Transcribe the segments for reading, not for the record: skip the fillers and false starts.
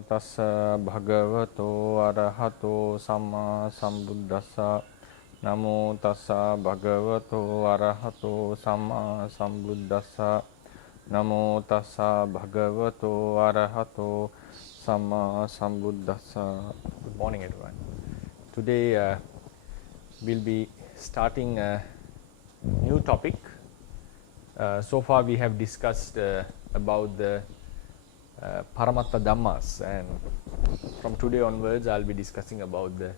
Tassa bhagavato arahato samma sambuddhassa. Namo tassa bhagavato arahato samma sambuddhassa. Namo tassa bhagavato arahato samma sambuddhassa. Good morning, everyone. Today we'll be starting a new topic. So far we have discussed about the Paramattha Dhammas, and from today onwards I'll be discussing about the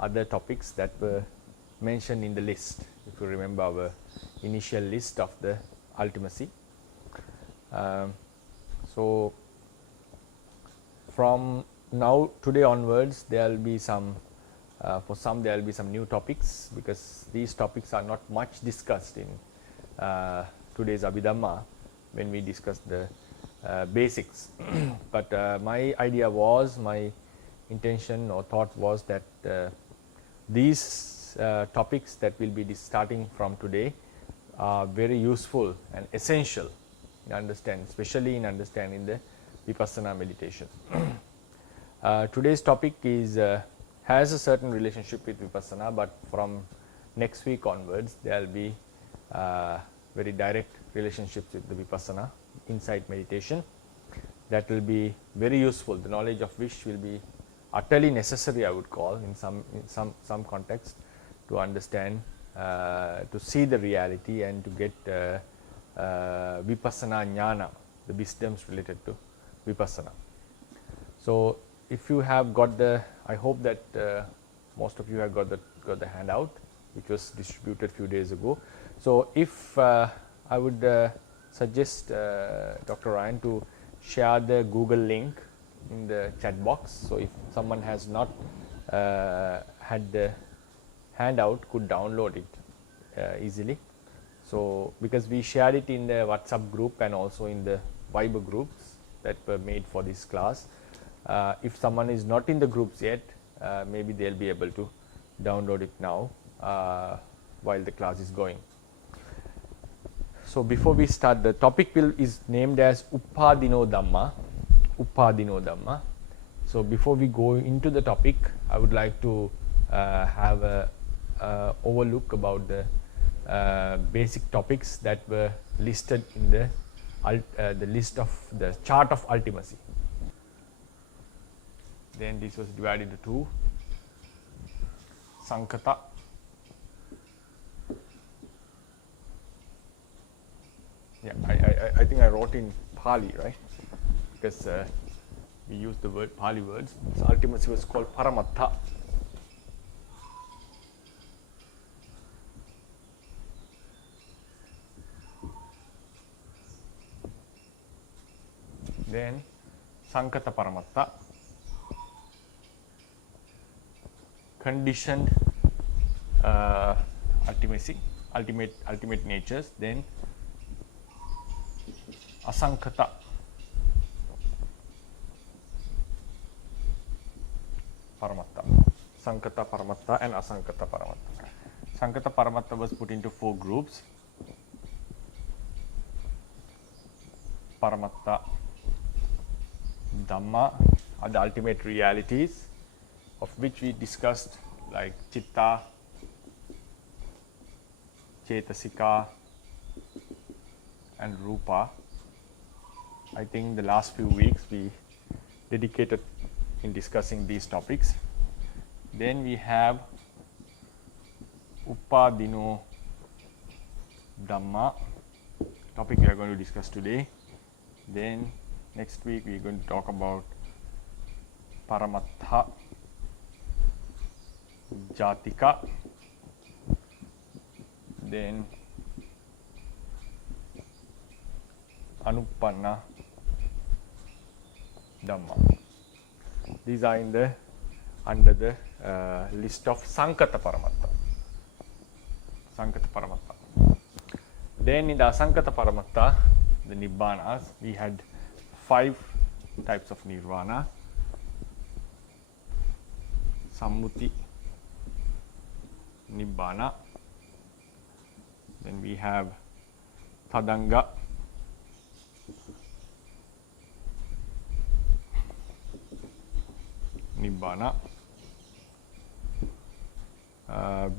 other topics that were mentioned in the list. If you remember our initial list of the ultimacy. So from now today onwards there will be some, for some there will be some new topics, because these topics are not much discussed in today's Abhidhamma when we discuss the basics. But my idea was, my intention or thought was that these topics that will be starting from today are very useful and essential in understanding, especially in understanding the Vipassana meditation. Today's topic is has a certain relationship with Vipassana, but from next week onwards there will be very direct relationships with the Vipassana insight meditation that will be very useful, the knowledge of which will be utterly necessary, I would call, in some context, to understand, to see the reality and to get Vipassana Jnana, the wisdoms related to Vipassana. So if you have got the, I hope that most of you have got the handout which was distributed few days ago. So if I would suggest Dr. Ryan to share the Google link in the chat box. So if someone has not had the handout, could download it easily. So because we shared it in the WhatsApp group and also in the Viber groups that were made for this class. If someone is not in the groups yet, maybe they'll be able to download it now while the class is going. So before we start, the topic is named as Uppadino Dhamma. Uppadino Dhamma. So before we go into the topic, I would like to have a overlook about the basic topics that were listed in the list of the chart of ultimacy. Then this was divided into two: Sankata, yeah, I think I wrote in Pali, right? Because we use the word Pali words. So ultimacy was called Paramattha. Then Sankata Paramattha, conditioned ultimacy, ultimate natures. Then Asankata Paramattha, Sankata Paramattha and Asankata Paramattha. Sankata Paramattha was put into four groups: Paramattha Dhamma are the ultimate realities, of which we discussed, like Chitta, Cetasika and Rupa. I think the last few weeks we dedicated in discussing these topics. Then we have Uppadino Dhamma, topic we are going to discuss today. Then next week we are going to talk about Paramattha Jatika. Then Anuppanna Dhamma. These are in the under the list of Sankata Paramattha. Sankata Paramattha. Then in the Asankata Paramattha, the Nibbanas, we had 5 types of Nirvana: Sammuti Nibbana. Then we have Tadanga, Nibbana,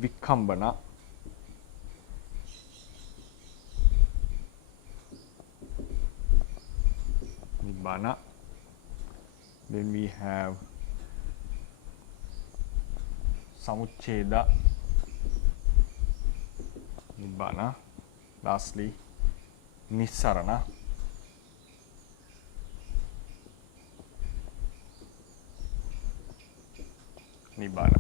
Vikambana, Nibbana. Then we have Samuchcheda, Nibbana. Lastly, Nissarana. Nibbana.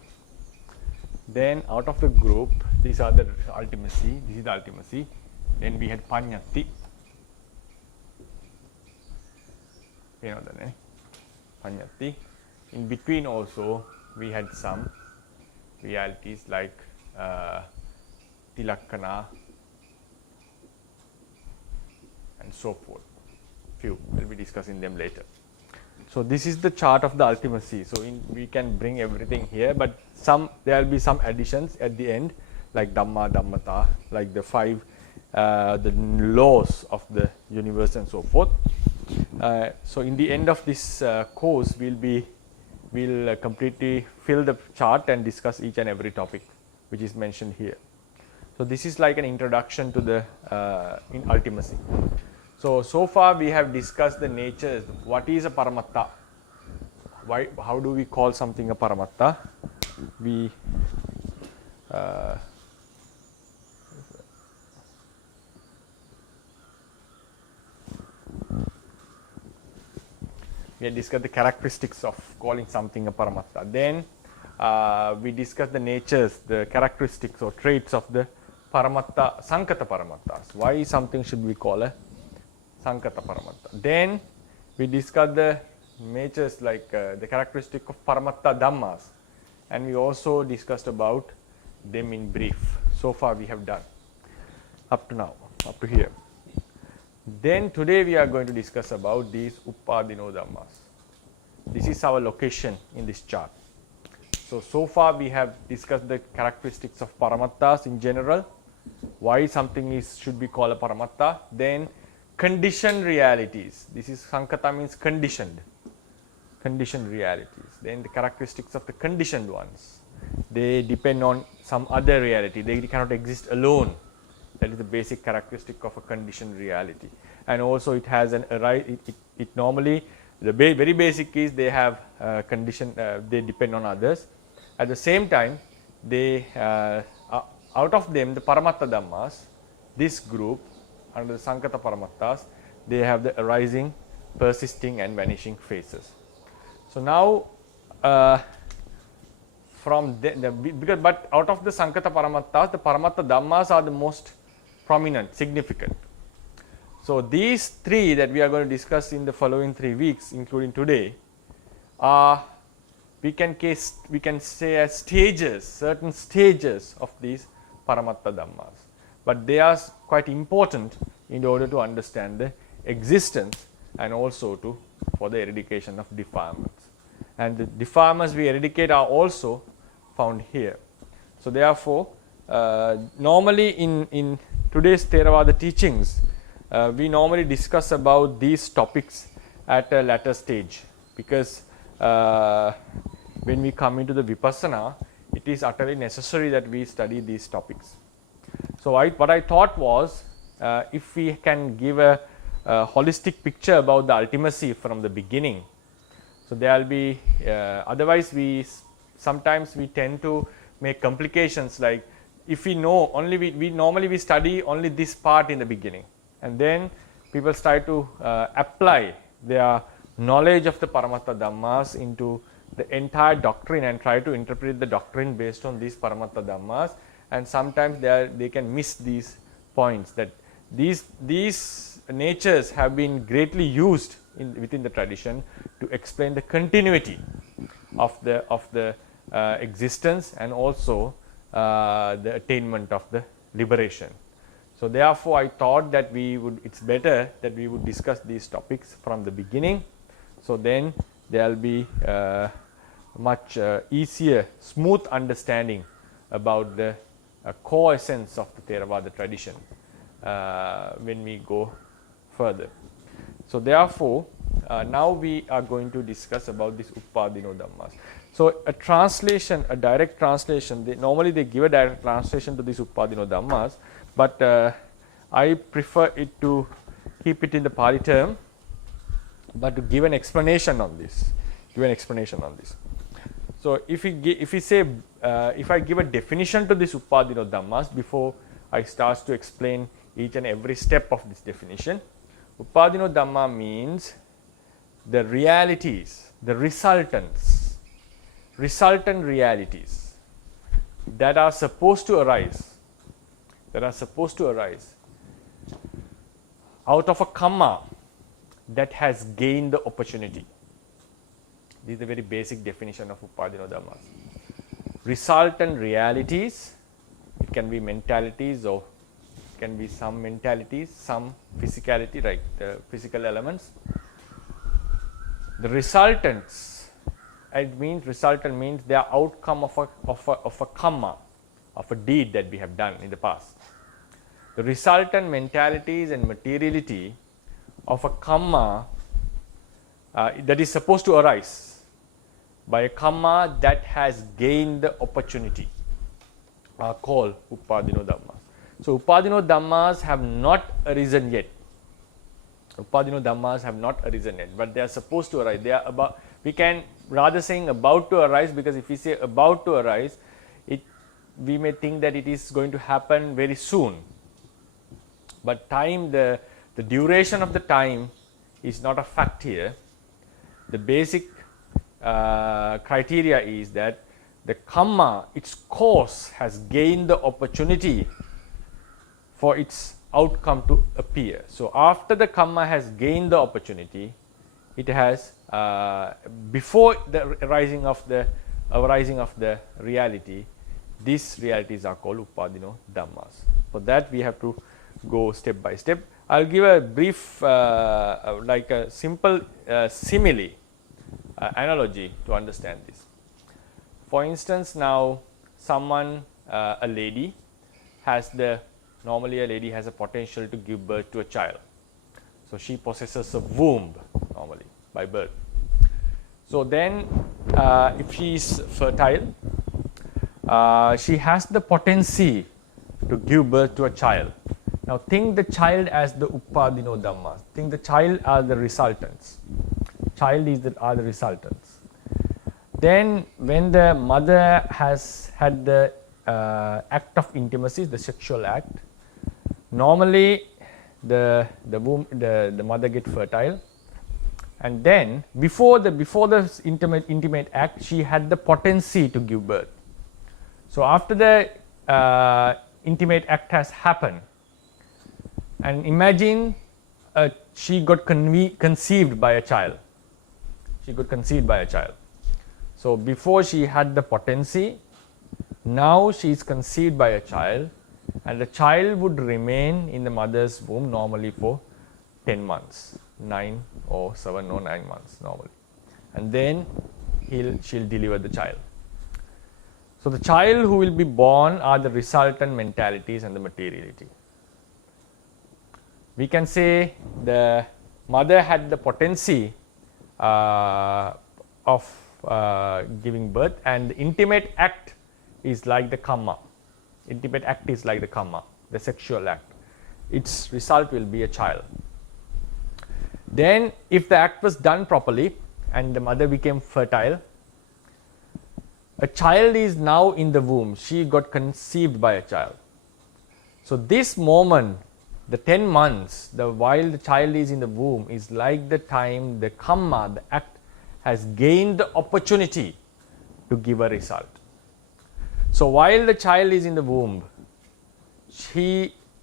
Then out of the group, these are the ultimacy, this is the ultimacy. Then we had Panyati. You know the name, Panyati. In between also, we had some realities like Tilakkana and so forth. Few, we'll be discussing them later. So this is the chart of the ultimacy. So we can bring everything here, but there will be some additions at the end, like Dhamma, Dhammata, like the five the laws of the universe and so forth. So in the end of this course, we'll completely fill the chart and discuss each and every topic which is mentioned here. So this is like an introduction to the ultimacy. So far we have discussed the natures. What is a paramatta? How do we call something a paramatta? We have discussed the characteristics of calling something a paramatta. Then we discussed the natures, the characteristics or traits of the paramatta, sankata paramattas. Why something should we call a sankata paramatta? Then we discussed the natures, like the characteristic of paramatta dhammas, and we also discussed about them in brief. So far we have done up to now, up to here. Then today we are going to discuss about these Uppadino Dhammas. This is our location in this chart. So far we have discussed the characteristics of paramattas in general, why something should be called a paramatta. Then conditioned realities. This is sankata, means conditioned realities. Then the characteristics of the conditioned ones. They depend on some other reality. They cannot exist alone. That is the basic characteristic of a conditioned reality. And also it has it normally, the very basic is they have condition, they depend on others. At the same time, they out of them, the paramatta dhammas, this group under the sankata paramattas, they have the arising, persisting and vanishing phases. So now but out of the sankata paramattas, the paramatta dhammas are the most prominent, significant. So these three that we are going to discuss in the following 3 weeks, including today, are we can say as stages, certain stages of these paramatta dhammas. But they are quite important in order to understand the existence and also for the eradication of defilements. And the defilements we eradicate are also found here. So therefore, normally in today's Theravada teachings, we normally discuss about these topics at a later stage, because when we come into the vipassana, it is utterly necessary that we study these topics. So what I thought was, if we can give a holistic picture about the ultimacy from the beginning, so there will be, otherwise sometimes we tend to make complications, like if we know only, we normally study only this part in the beginning, and then people start to apply their knowledge of the paramatta dhammas into the entire doctrine and try to interpret the doctrine based on these paramatta dhammas, and sometimes they can miss these points, that these natures have been greatly used within the tradition to explain the continuity of the existence and also the attainment of the liberation. So therefore, I thought that it's better that we would discuss these topics from the beginning. So then there will be much easier, smooth understanding about the core essence of the Theravada tradition when we go further. So therefore, now we are going to discuss about this Uppadino Dhammas. So a translation, a direct translation, normally they give a direct translation to these Upadino Dhammas, but I prefer it to keep it in the Pali term, but to give an explanation on this. So if I give a definition to this Upadino Dhammas before I start to explain each and every step of this definition, Upadino Dhamma means the realities, the resultant realities that are supposed to arise out of a karma that has gained the opportunity. This is a very basic definition of Upadino Dhammas. Resultant realities, it can be mentalities or it can be some mentalities, some physicality, like the physical elements. The resultants, resultant means they are outcome of a karma, of a deed that we have done in the past. The resultant mentalities and materiality of a karma that is supposed to arise by a karma that has gained the opportunity are called Upadino Dhammas. So Upadino Dhammas have not arisen yet. But they are supposed to arise. They are about. We can rather saying about to arise, because if we say about to arise, we may think that it is going to happen very soon. But time, the duration of the time is not a fact here. The basic criteria is that the karma, its cause, has gained the opportunity for its outcome to appear. So after the karma has gained the opportunity, it has before the arising of the reality, these realities are called Upadino Dhammas. For that we have to go step by step. I'll give a brief like a simple simile analogy to understand this. For instance, now someone, a lady has normally a lady has a potential to give birth to a child. So she possesses a womb normally by birth. So then if she is fertile, she has the potency to give birth to a child. Now think the child as the Upadino Dhammas. Think the child are the resultants. Are the resultants. Then when the mother has had the act of intimacy, the sexual act, normally the mother get fertile, and then before the intimate act, she had the potency to give birth. So after the intimate act has happened, and imagine she got conceived by a child. So before she had the potency, now she is conceived by a child, and the child would remain in the mother's womb normally for 10 months, 9 or 7 or 9 months normally, and then she'll deliver the child. So the child who will be born are the resultant mentalities and the materiality. We can say the mother had the potency of giving birth, and the intimate act is like the karma. The sexual act. Its result will be a child. Then if the act was done properly and the mother became fertile, a child is now in the womb. She got conceived by a child. So this moment, the 10 months, while the child is in the womb, is like the time the karma, the act, has gained the opportunity to give a result. So while the child is in the womb,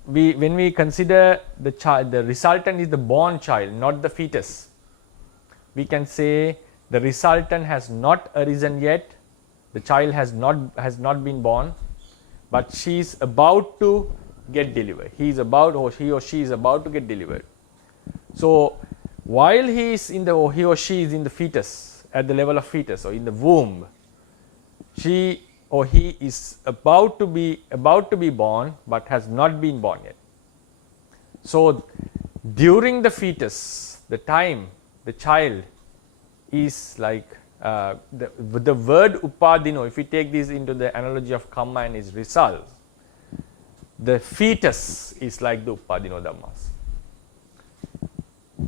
when we consider the child, the resultant is the born child, not the fetus. We can say the resultant has not arisen yet. The child has not been born, but she is about to get delivered. He or she is about to get delivered. So while he or she is in the fetus, at the level of fetus or in the womb, she or he is about to be born, but has not been born yet. So during the fetus, the time the child is like the word upadino, if we take this into the analogy of karma and its result, the fetus is like the upadino dhammas.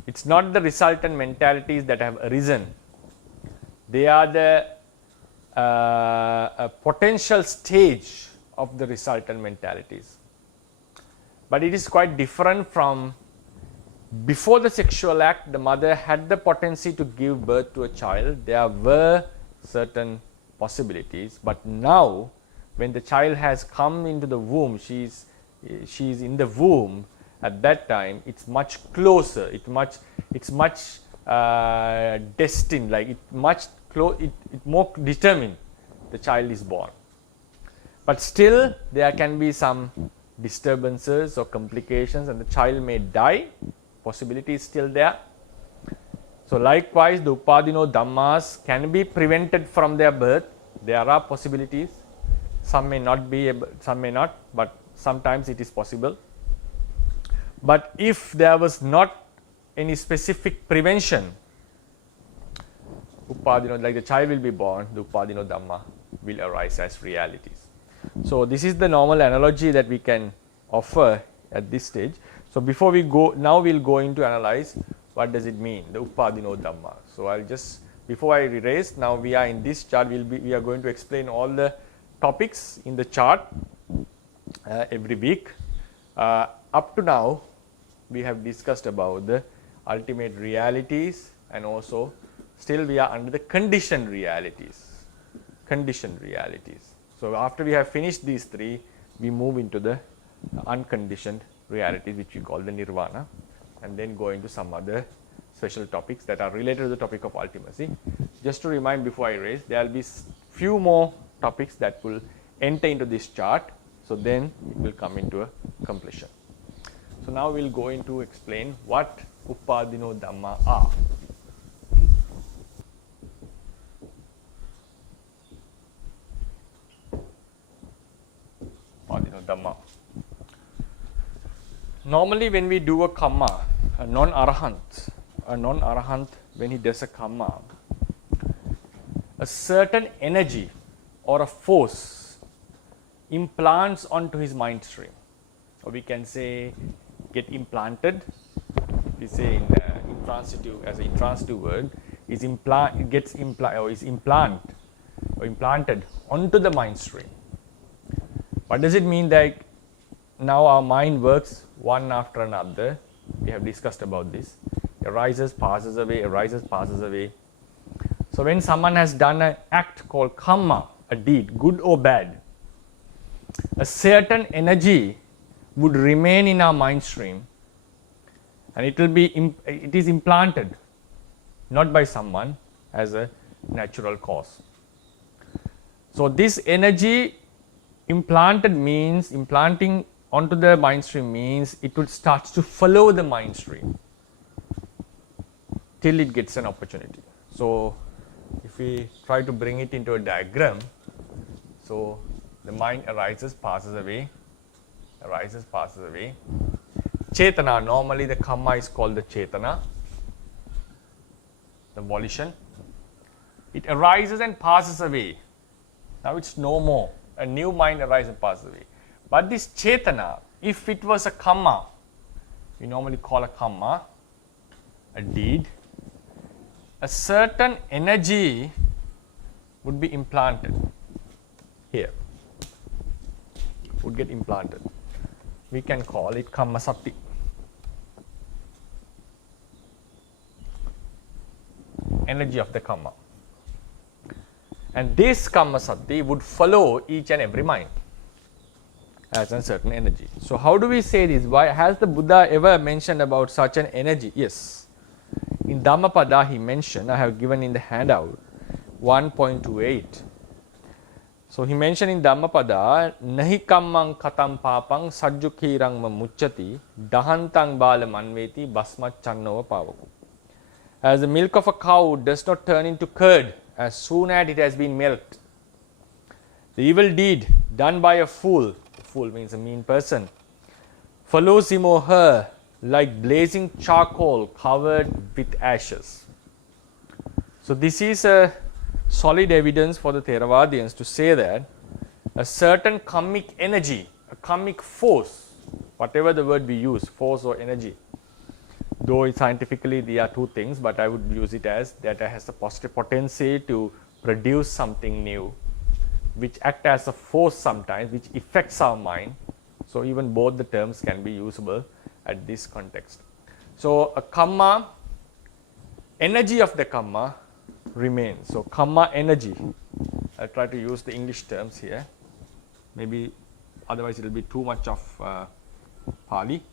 It's not the resultant mentalities that have arisen. They are the a potential stage of the resultant mentalities. But it is quite different from before the sexual act. The mother had the potency to give birth to a child. There were certain possibilities, but now when the child has come into the womb, she is in the womb. At that time, it's much closer. It's much destined. Like it more determined. The child is born, but still there can be some disturbances or complications, and the child may die. Possibility is still there. So likewise, the upadino dhammas can be prevented from their birth. There are possibilities. Some may not be able, some may not, but sometimes it is possible. But if there was not any specific prevention, upadino, like the child will be born, the upadino dhamma will arise as realities. So this is the normal analogy that we can offer at this stage. So before we go, now we'll go into analyze what does it mean, the upadino dhamma. So I'll just, before I erase, now we are in this chart, we are going to explain all the topics in the chart every week. Up to now, we have discussed about the ultimate realities, and also still we are under the conditioned realities. So after we have finished these three, we move into the unconditioned realities, which we call the nirvana, and then go into some other special topics that are related to the topic of ultimacy. Just to remind before I erase, there will be few more topics that will enter into this chart, so then it will come into a completion. So now we will go into explain what upadino dhamma are. Upadino dhamma. Normally when we do a karma, a non-arahant, when he does a karma, a certain energy or a force implants onto his mind stream, or we can say get implanted. We say in intransitive, as an intransitive word, is implanted onto the mind stream. What does it mean that now our mind works one after another? We have discussed about this. Arises, passes away, arises, passes away. So when someone has done an act called karma, a deed, good or bad, a certain energy would remain in our mind stream, and it is implanted not by someone, as a natural cause. So this energy implanting onto the mind stream means it would start to follow the mind stream till it gets an opportunity. So if we try to bring it into a diagram, so the mind arises, passes away, arises, passes away. Chetana, normally the karma is called the chetana, the volition. It arises and passes away. Now it's no more. A new mind arises and passes away. But this chetana, if it was a karma, we normally call a karma, a deed, a certain energy would be implanted here, would get implanted. We can call it karma sati. Energy of the karma. And this karma sati would follow each and every mind as a certain energy. So how do we say this? Why has the Buddha ever mentioned about such an energy? Yes. In Dhammapada he mentioned, I have given in the handout 1.28. So he mentioned in Dhammapada, nahi kammang katam papang sajjukirang muccati dahantang bala manveti basmat channava pavaku. As the milk of a cow does not turn into curd as soon as it has been milked, the evil deed done by a fool means a mean person, follows him or her like blazing charcoal covered with ashes. So this is a solid evidence for the Theravadians to say that a certain karmic energy, a karmic force, whatever the word we use, force or energy, though scientifically they are two things, but I would use it as that it has the positive potency to produce something new, which act as a force sometimes, which affects our mind. So even both the terms can be usable at this context. So a karma, energy of the karma remains. So karma energy, I'll try to use the English terms here, maybe otherwise it will be too much of Pali.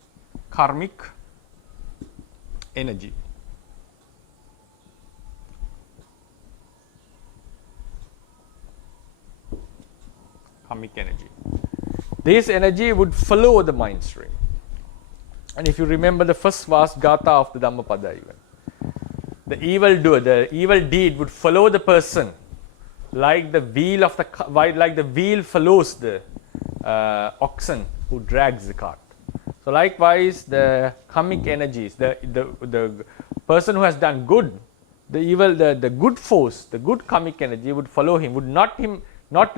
Karmic energy. Karmic energy. This energy would follow the mind stream. And if you remember the first vast gatha of the Dhammapada even, the evil doer, the evil deed would follow the person like the wheel of like the wheel follows the oxen who drags the cart. So likewise, the karmic energies, the person who has done good, the evil, the good force, the good karmic energy would follow him, would not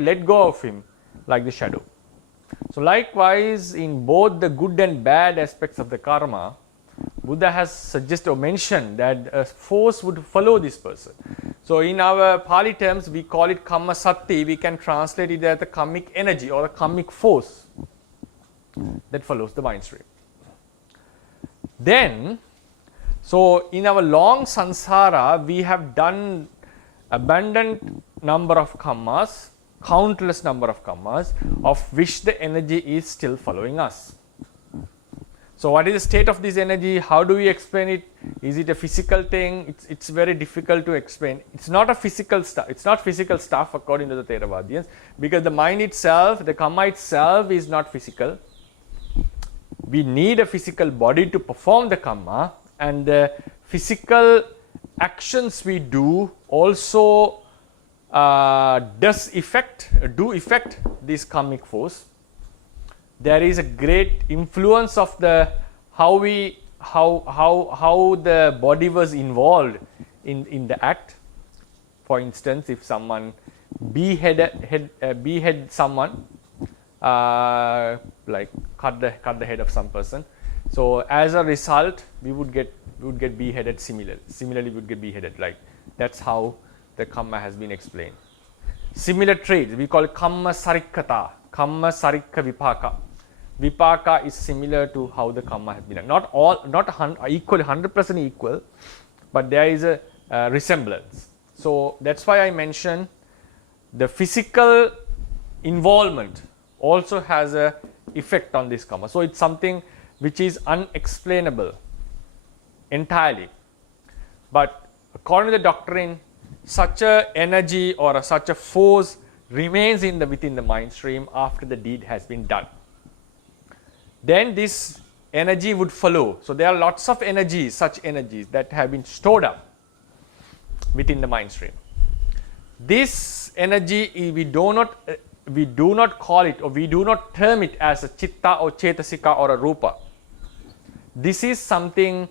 let go of him like the shadow. So likewise, in both the good and bad aspects of the karma, Buddha has suggested or mentioned that a force would follow this person. So in our Pali terms, we call it kamma sati. We can translate it as the karmic energy or the karmic force that follows the mind stream. Then, so in our long samsara, we have done abundant number of karmas, countless number of karmas, of which the energy is still following us. So what is the state of this energy? How do we explain it? Is it a physical thing? It's very difficult to explain. It's not a physical stuff. It's not physical stuff according to the Theravadians, because the mind itself, the karma itself is not physical. We need a physical body to perform the karma, and the physical actions we do also do affect this karmic force. There is a great influence of the how the body was involved in the act. For instance, if someone behead someone, like cut the head of some person, so as a result we would get beheaded. Similarly we would get beheaded. Like that's how the karma has been explained. Similar traits we call kamma sarikkata, kamma sarikka vipaka. Vipaka is similar to how the karma has been done. Not equal, 100% equal, but there is a resemblance. So that's why I mentioned the physical involvement also has a effect on this karma. So it's something which is unexplainable entirely. But according to the doctrine, such a energy or such a force remains within the mind stream after the deed has been done. Then this energy would follow. So there are lots of energies, such energies that have been stored up within the mind stream. This energy we do not call it, or we do not term it as a chitta or chetasika or a rupa. This is something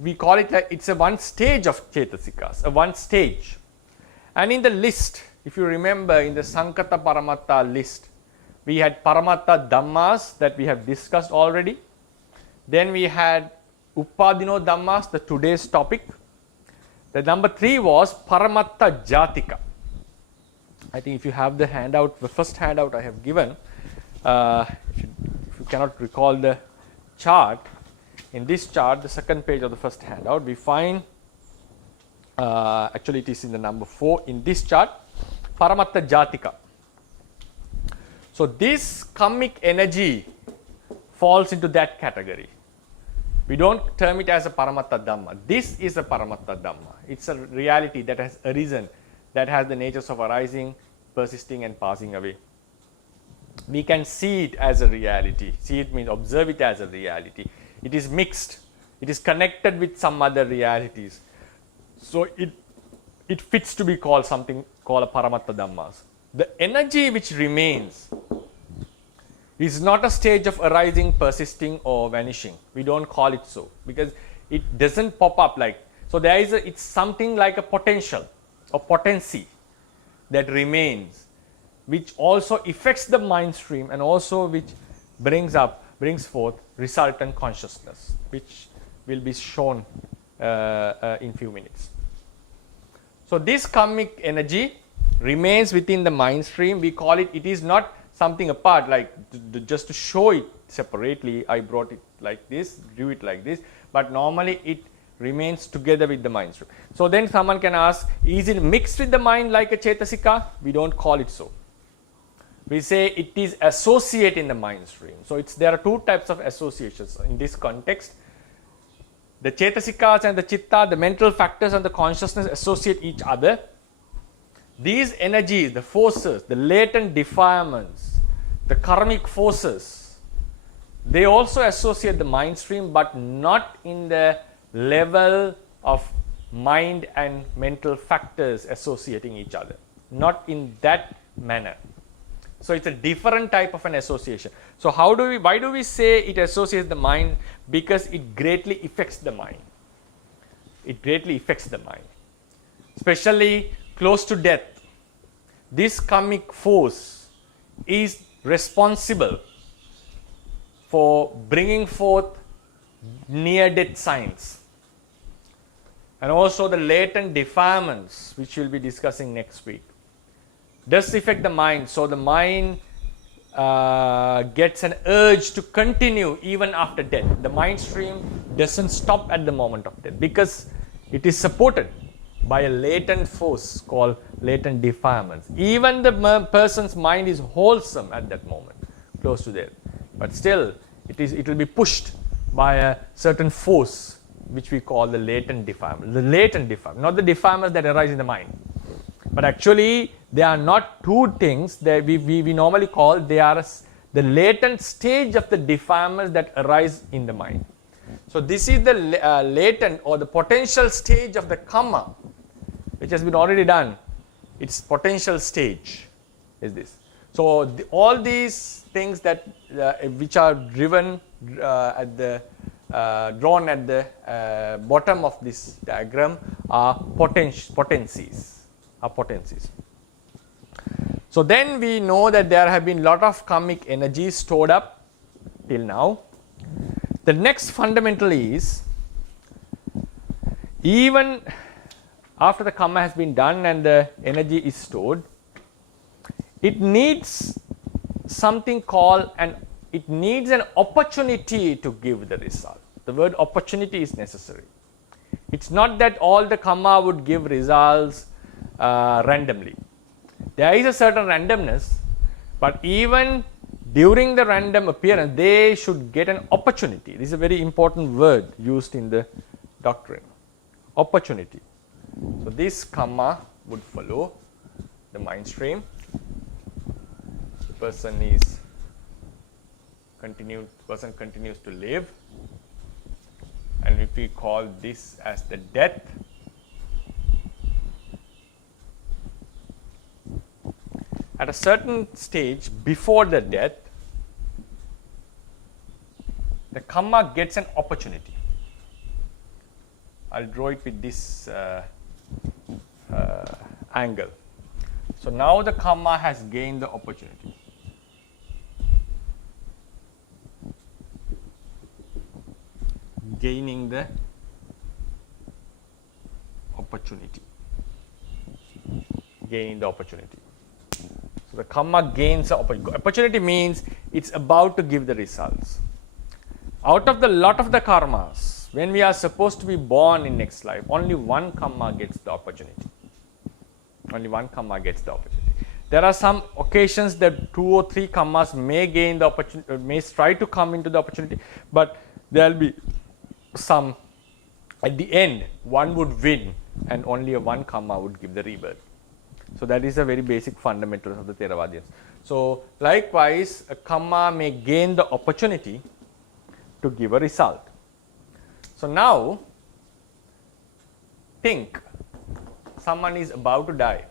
we call it like it's a one stage of chetasikas, a one stage. And in the list, if you remember in the Sankata Paramatta list, we had Paramatta Dhammas that we have discussed already. Then we had Upadino Dhammas, the today's topic. The number 3 was Paramatta Jatika. I think if you have the handout, the first handout I have given, if you cannot recall the chart, in this chart, the second page of the first handout, we find, actually it is in the number 4 in this chart, Paramatta Jatika. So this karmic energy falls into that category. We don't term it as a Paramatta Dhamma. This is a Paramatta Dhamma. It's a reality that has arisen, that has the natures of arising, persisting and passing away. We can see it as a reality. See it means observe it as a reality. It is mixed. It is connected with some other realities. So it fits to be called something called a Paramatta Dhammas. The energy which remains is not a stage of arising, persisting or vanishing. We don't call it so because it doesn't pop up like. So there is it's something like a potential or potency that remains, which also affects the mind stream and also which brings forth resultant consciousness, which will be shown in few minutes. So this karmic energy remains within the mind stream. We call it, it is not something apart, like just to show it separately, I brought it like this, drew it like this, but normally it remains together with the mind stream. So then someone can ask, is it mixed with the mind like a Chetasika? We don't call it so. We say it is associate in the mind stream. So there are two types of associations in this context. The Chetasikas and the Chitta, the mental factors and the consciousness associate each other. These energies, the forces, the latent defilements, the karmic forces, they also associate the mind stream, but not in the level of mind and mental factors associating each other, not in that manner. So it's a different type of an association. So why do we say it associates the mind? Because it greatly affects the mind. It greatly affects the mind, especially close to death. This karmic force is responsible for bringing forth near-death signs and also the latent defilements, which we'll be discussing next week, does affect the mind. So the mind gets an urge to continue even after death. The mind stream doesn't stop at the moment of death because it is supported by a latent force called latent defilements. Even the person's mind is wholesome at that moment, close to death, but still it will be pushed by a certain force which we call the latent defilement. The latent defilement, not the defilements that arise in the mind, but actually they are not two things that we normally call. They are the latent stage of the defilements that arise in the mind. So this is the latent or the potential stage of the karma, which has been already done. Its potential stage is this. So all these things that which are driven drawn at the bottom of this diagram are potencies. So then we know that there have been a lot of karmic energy stored up till now. The next fundamental is, even after the karma has been done and the energy is stored, it needs something called it needs an opportunity to give the result. The word opportunity is necessary. It's not that all the karma would give results randomly. There is a certain randomness, but even during the random appearance, they should get an opportunity. This is a very important word used in the doctrine. Opportunity. So this karma would follow the mind stream. The person continues to live, and if we call this as the death, at a certain stage before the death, the karma gets an opportunity. I'll draw it with this angle. So now the karma has gained the opportunity. Gaining the opportunity. Gaining the opportunity. So the karma gains the opportunity. Opportunity means it's about to give the results. Out of the lot of the karmas, when we are supposed to be born in next life, only one karma gets the opportunity. Only one karma gets the opportunity. There are some occasions that 2 or 3 karmas may gain the opportunity, may try to come into the opportunity, but there will be some, at the end, one would win and only one karma would give the rebirth. So that is a very basic fundamental of the Theravadians. So likewise, a karma may gain the opportunity to give a result. So now, think, someone is about to die.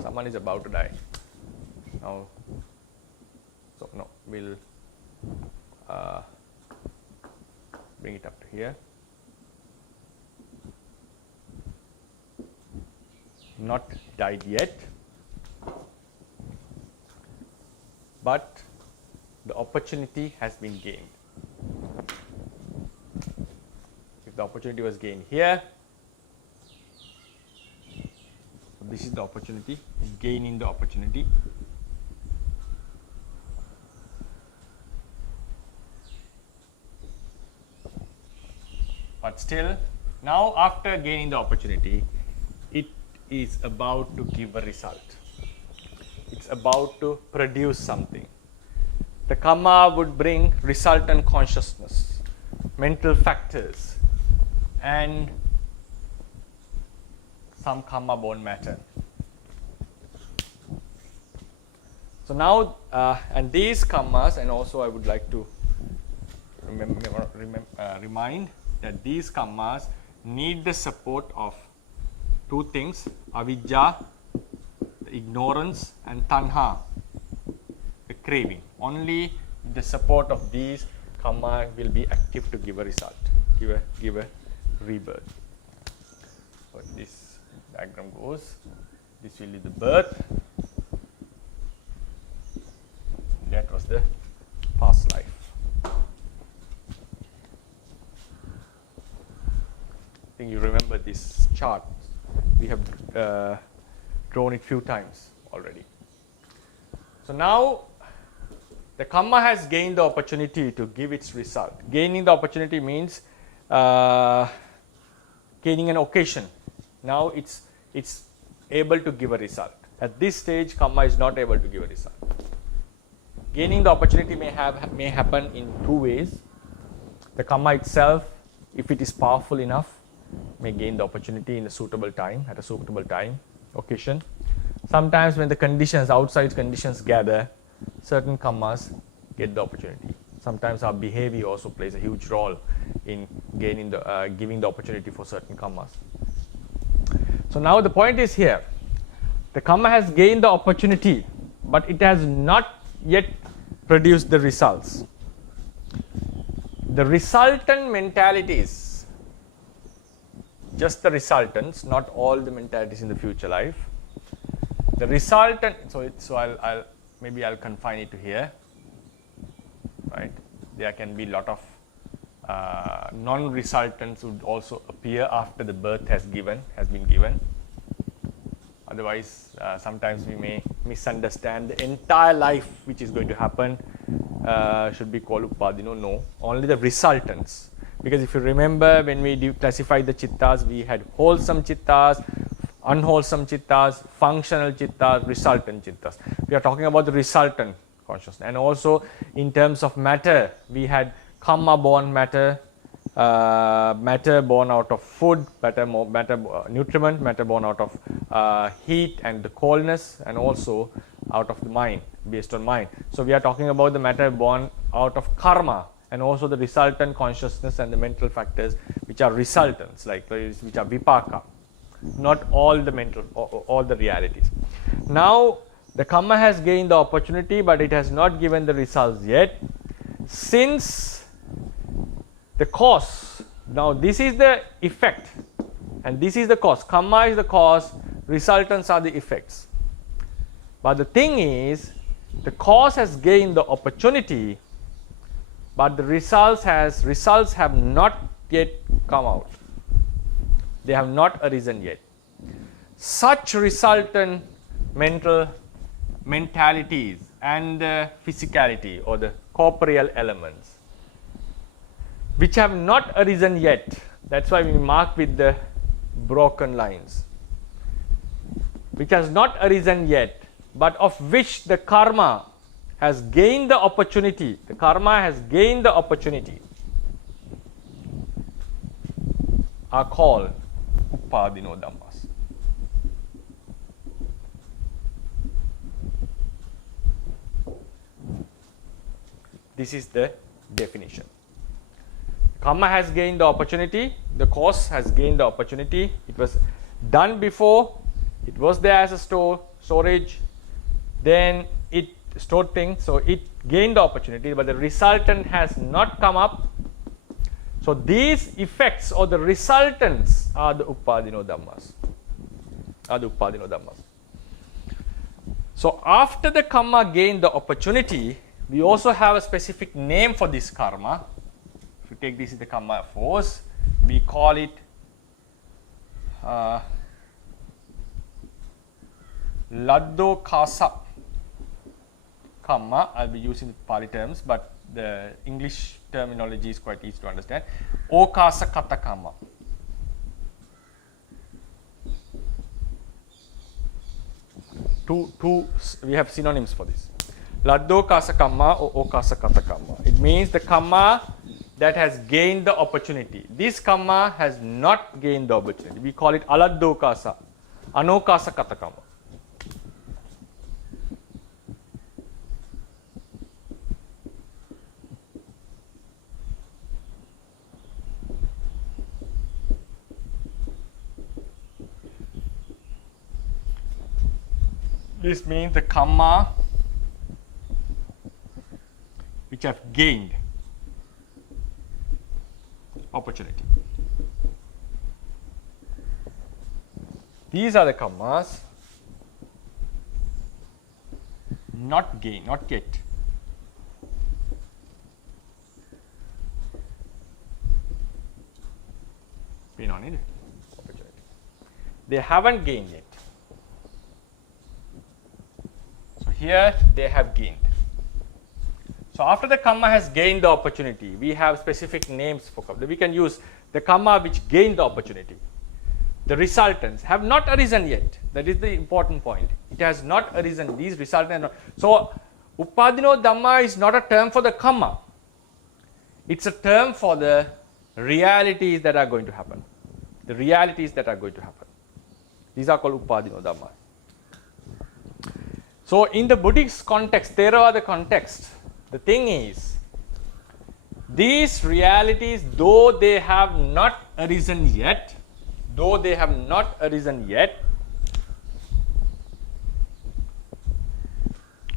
Someone is about to die. Now, so no, we'll bring it up to here. not died yet, but the opportunity has been gained. If the opportunity was gained here, this is the opportunity, gaining the opportunity. But still, now after gaining the opportunity, it is about to give a result. It's about to produce something. The karma would bring resultant consciousness, mental factors, and some karma born matter. So now, and these karmas, and also I would like to remind that these karmas need the support of two things: avidya, the ignorance, and tanha, the craving. Only the support of these karma will be active to give a result, give a rebirth. So this diagram goes, this will be the birth, that was the past life. I think you remember this chart. We have drawn it few times already. So now the karma has gained the opportunity to give its result. Gaining the opportunity means gaining an occasion. Now it's able to give a result. At this stage, karma is not able to give a result. Gaining the opportunity may happen in two ways. The karma itself, if it is powerful enough, may gain the opportunity in a suitable time, at a suitable time, occasion. Sometimes when the conditions, outside conditions gather, certain karmas get the opportunity. Sometimes our behavior also plays a huge role in giving the opportunity for certain karmas. So now the point is here, the karma has gained the opportunity, but it has not yet produced the results. The resultant mentalities, just the resultants, not all the mentalities in the future life. The resultant, so I'll confine it to here, right? There can be a lot of non-resultants would also appear after the birth has been given. Otherwise, sometimes we may misunderstand the entire life which is going to happen should be called upadino. No, only the resultants. Because if you remember, when we classified the chittas, we had wholesome chittas, unwholesome chittas, functional chittas, resultant chittas. We are talking about the resultant consciousness. And also in terms of matter, we had karma born matter, matter born out of food, nutriment, matter born out of heat and the coldness, and also out of the mind, based on mind. So we are talking about the matter born out of karma, and also the resultant consciousness and the mental factors which are resultants, like which are vipaka, not all the mental, all the realities. Now the karma has gained the opportunity, but it has not given the results yet, since the cause, now this is the effect and this is the cause. Karma is the cause, resultants are the effects. But the thing is, the cause has gained the opportunity, but the results have not yet come out. They have not arisen yet. Such resultant mentalities and the physicality or the corporeal elements which have not arisen yet, that's why we mark with the broken lines, which has not arisen yet, but of which the karma has gained the opportunity, the karma has gained the opportunity, are called upadino dhammas. This is the definition. Karma has gained the opportunity, the cause has gained the opportunity, it was done before, it was there as a storage, then it stored things, so it gained the opportunity, but the resultant has not come up. So these effects or the resultants are the upadino dhammas. are the Upadino Dhammas. So after the karma gained the opportunity, we also have a specific name for this karma. If you take this is the karma force, we call it Laddo Kasa karma. I'll be using Pali terms, but the English terminology is quite easy to understand. Okasa Kata karma. Two, we have synonyms for this. Laddo Kasa karma or Okasa Kata karma. It means the karma that has gained the opportunity. This karma has not gained the opportunity. We call it Aladdo Kasa, Anokasa Kata karma. This means the karma which have gained opportunity. These are the karmas not gained, not yet. Been on it. Opportunity. They haven't gained yet. Here they have gained. So after the karma has gained the opportunity, we have specific names for karma. We can use the karma which gained the opportunity. The resultants have not arisen yet. That is the important point. It has not arisen. These resultants. So Upadino Dhamma is not a term for the karma. It's a term for the realities that are going to happen. The realities that are going to happen. These are called Upadino Dhamma. So in the Buddhist context, Theravada context, the thing is, these realities, though they have not arisen yet,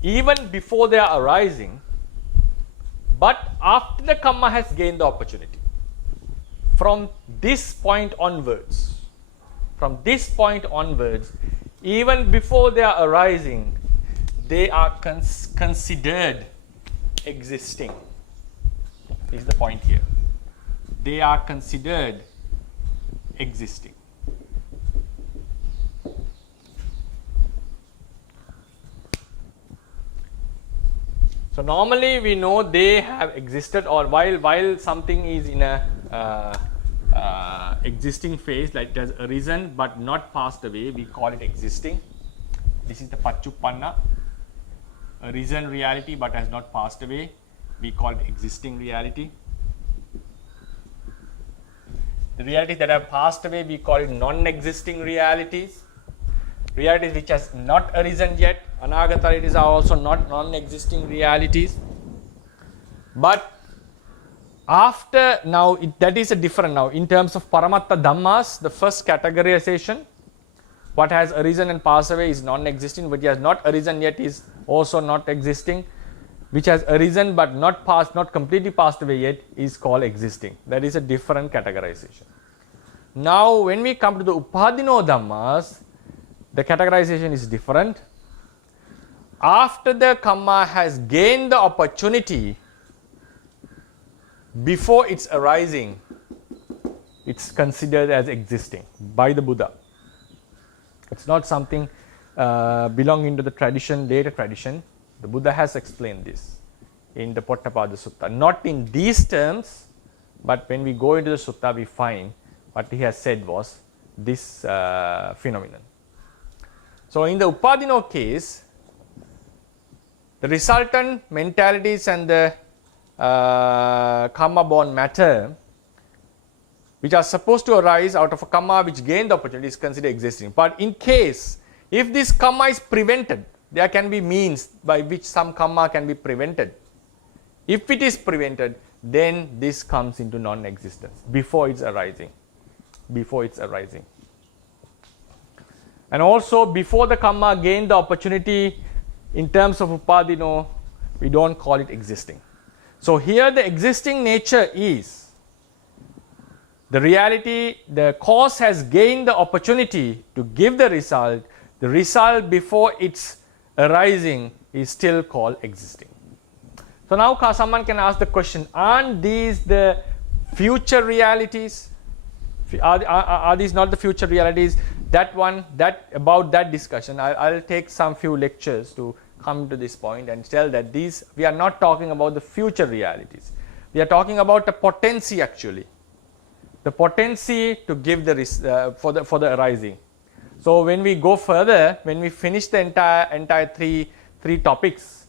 even before they are arising, but after the karma has gained the opportunity, from this point onwards, even before they are arising, they are considered existing. Is the point here. They are considered existing. So normally we know they have existed, or while something is in a existing phase, like it has arisen but not passed away, we call it existing. This is the Pachuppanna. Arisen reality but has not passed away, we call it existing reality. The realities that have passed away, we call it non-existing realities. Realities which has not arisen yet, Anagata realities are also not non-existing realities. But after now, that is a different now. In terms of Paramatta Dhammas, the first categorization, what has arisen and passed away is non-existing, which has not arisen yet is also not existing, which has arisen but not completely passed away yet is called existing. That is a different categorization. Now when we come to the Upadino Dhammas, the categorization is different. After the karma has gained the opportunity, before its arising, it's considered as existing by the Buddha. It's not something belonging to the tradition, later tradition. The Buddha has explained this in the Pottapada Sutta. Not in these terms, but when we go into the Sutta, we find what he has said was this phenomenon. So in the Upadino case, the resultant mentalities and the karma-born matter, which are supposed to arise out of a karma which gained the opportunity, is considered existing. But in case, if this karma is prevented, there can be means by which some karma can be prevented. If it is prevented, then this comes into non-existence before it's arising. And also before the karma gained the opportunity, in terms of Upadino, we don't call it existing. So here the existing nature is The reality, the cause has gained the opportunity to give the result. The result before its arising is still called existing. So now someone can ask the question, aren't these the future realities? Are these not the future realities? About that discussion, I'll take some few lectures to come to this point and tell that we are not talking about the future realities. We are talking about the potency actually. The potency to give the for the arising. So when we go further, when we finish the entire three topics,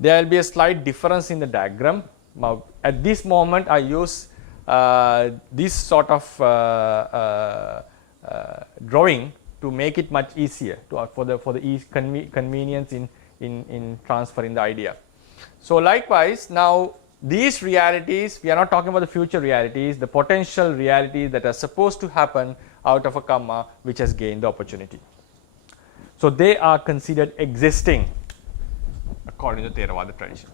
there will be a slight difference in the diagram. Now, at this moment, I use this sort of drawing to make it much easier for the convenience in transferring the idea. So likewise, now these realities, we are not talking about the future realities, the potential realities that are supposed to happen out of a karma which has gained the opportunity. So they are considered existing according to Theravada tradition.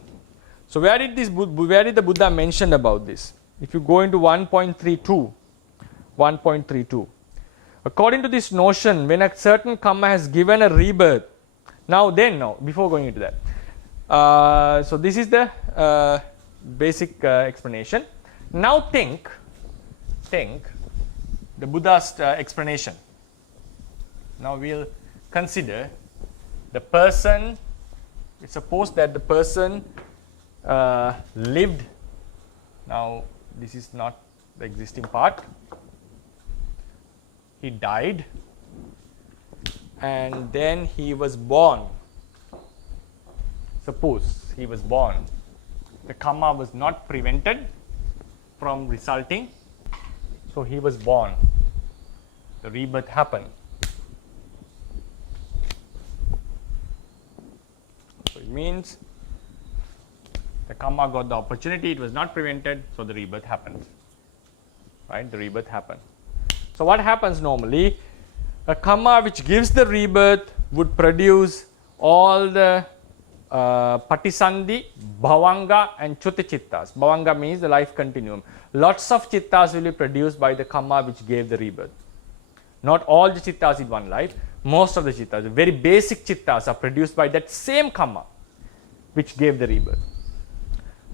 So where did the Buddha mention about this? If you go into 1.32, according to this notion, when a certain karma has given a rebirth, before going into that, so this is the basic explanation. Now think the Buddha's explanation. Now we'll consider the person. Suppose that the person lived. Now this is not the existing part. He died and then he was born. Suppose he was born. The karma was not prevented from resulting. So he was born. The rebirth happened. So it means the karma got the opportunity, it was not prevented, so the rebirth happened. Right? The rebirth happened. So what happens normally? A karma which gives the rebirth would produce all the Patisandhi, Bhavanga and Chuti Chittas. Bhavanga means the life continuum. Lots of Chittas will be produced by the karma which gave the rebirth. Not all the Chittas in one life. Most of the Chittas, the very basic Chittas are produced by that same karma which gave the rebirth.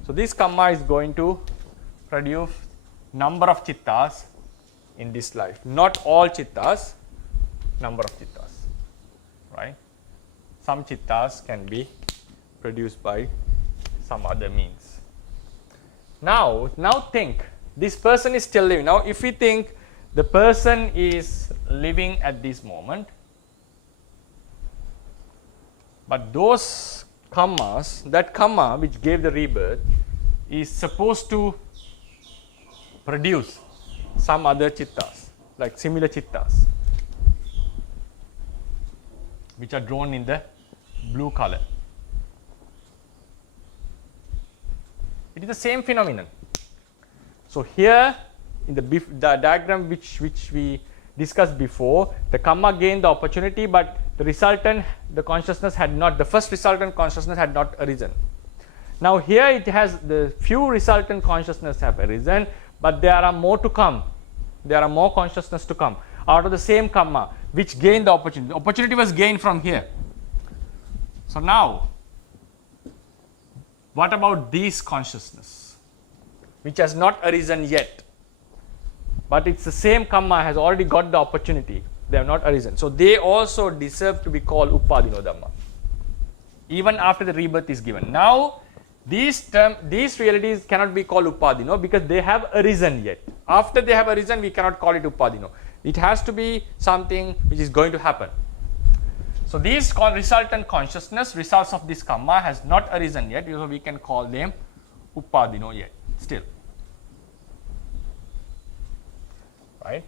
So this karma is going to produce number of Chittas in this life. Not all Chittas, number of Chittas. Right? Some Chittas can be produced by some other means. Now think, this person is still living. Now if we think the person is living at this moment, but those karmas, that karma which gave the rebirth is supposed to produce some other Chittas, like similar Chittas, which are drawn in the blue color. It is the same phenomenon. So here in the diagram which we discussed before, the karma gained the opportunity, but the consciousness had not, the first resultant consciousness had not arisen. Now here it has, the few resultant consciousness have arisen, but there are more to come. There are more consciousness to come out of the same karma which gained the opportunity. The opportunity was gained from here. So now, what about this consciousness which has not arisen yet, but it's the same karma has already got the opportunity, they have not arisen. So they also deserve to be called Upadino Dhamma even after the rebirth is given. Now these realities cannot be called Upadino because they have arisen yet. After they have arisen, we cannot call it Upadino. It has to be something which is going to happen. So these resultant consciousness, results of this karma has not arisen yet, so we can call them Upadino yet, still. Right?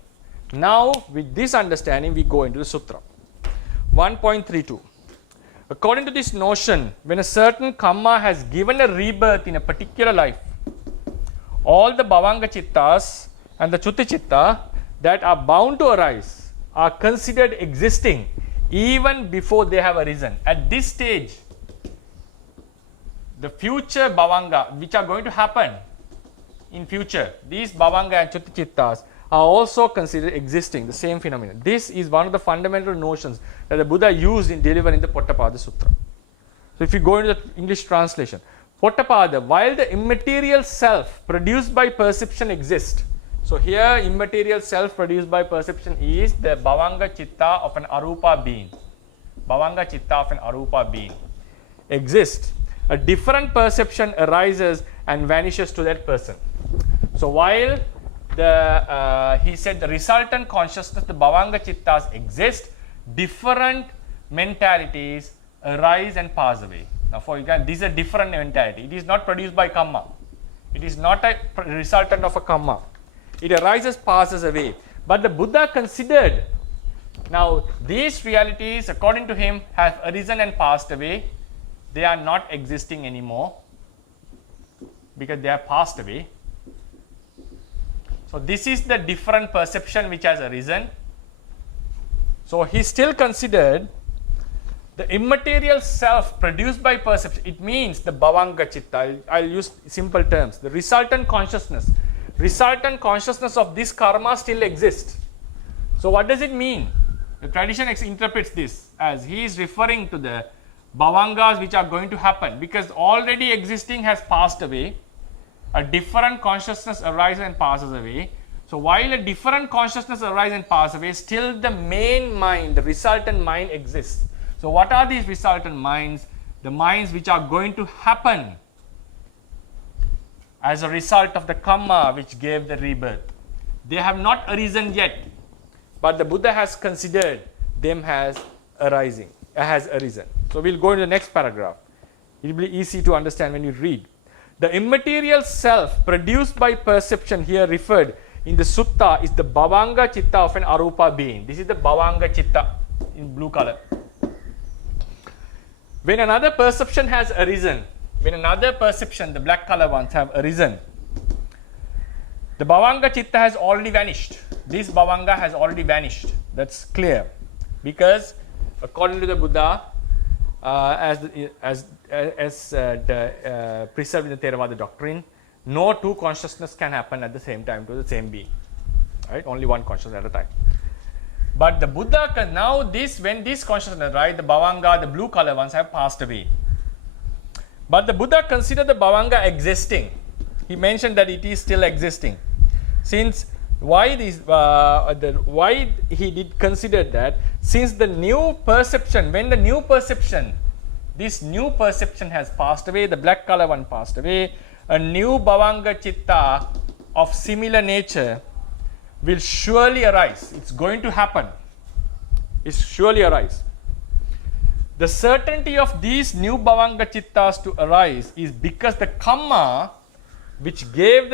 Now with this understanding we go into the sutra. 1.32. According to this notion, when a certain karma has given a rebirth in a particular life, all the Bhavanga Chittas and the Chuti Chitta that are bound to arise are considered existing even before they have arisen. At this stage, the future Bhavanga which are going to happen in future, these Bhavanga and Chittas are also considered existing, the same phenomenon. This is one of the fundamental notions that the Buddha used in delivering the Pottapada Sutra. So if you go into the English translation, Pottapada, while the immaterial self produced by perception exists. So here immaterial self produced by perception is the Bhavanga Chitta of an Arupa being. Bhavanga Chitta of an Arupa being exists. A different perception arises and vanishes to that person. So while he said the resultant consciousness, the Bhavanga Chittas exist, different mentalities arise and pass away. Now for example, this is a different mentality. It is not produced by karma. It is not a resultant of a karma. It arises, passes away. But the Buddha considered, now these realities according to him have arisen and passed away. They are not existing anymore because they have passed away. So this is the different perception which has arisen. So he still considered the immaterial self produced by perception. It means the Bhavanga Chitta. I'll use simple terms. The resultant consciousness. Resultant consciousness of this karma still exists. So what does it mean? The tradition interprets this as he is referring to the Bhavangas which are going to happen, because already existing has passed away. A different consciousness arises and passes away. So while a different consciousness arises and passes away, still the main mind, the resultant mind exists. So what are these resultant minds? The minds which are going to happen as a result of the karma which gave the rebirth. They have not arisen yet, but the Buddha has considered them as arisen. So we'll go to the next paragraph. It will be easy to understand when you read. The immaterial self produced by perception here referred in the sutta is the Bhavanga Chitta of an Arupa being. This is the Bhavanga Chitta in blue color. When another perception has arisen, when another perception, the black color ones have arisen, the Bhavanga Chitta has already vanished. This Bhavanga has already vanished. That's clear. Because according to the Buddha, as preserved in the Theravada doctrine, no two consciousness can happen at the same time to the same being. Right? Only one consciousness at a time. But the Buddha can now when this consciousness, right, the Bhavanga, the blue color ones have passed away. But the Buddha considered the Bhavanga existing. He mentioned that it is still existing. Since why he did consider that? Since the new perception, when the new perception, this new perception has passed away, the black color one passed away, a new Bhavanga Chitta of similar nature will surely arise. It's going to happen. It's surely arise. The certainty of these new Bhavanga Chittas to arise is because the karma which gave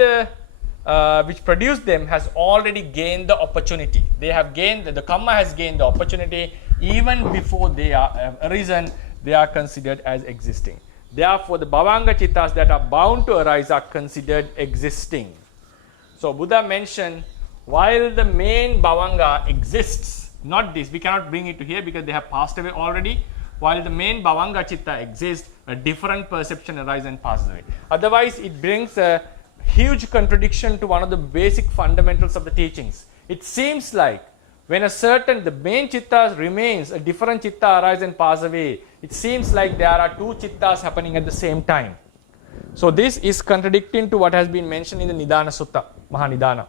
which produced them has already gained the opportunity. They have gained, the karma has gained the opportunity even before they are arisen. They are considered as existing. Therefore, the Bhavanga Chittas that are bound to arise are considered existing. So Buddha mentioned, while the main Bhavanga exists, not this, we cannot bring it to here because they have passed away already. While the main Bhavanga Chitta exists, a different perception arises and passes away. Otherwise, it brings a huge contradiction to one of the basic fundamentals of the teachings. It seems like when the main Chitta remains, a different Chitta arises and passes away. It seems like there are two Chittas happening at the same time. So this is contradicting to what has been mentioned in the Nidana Sutta, Mahanidana.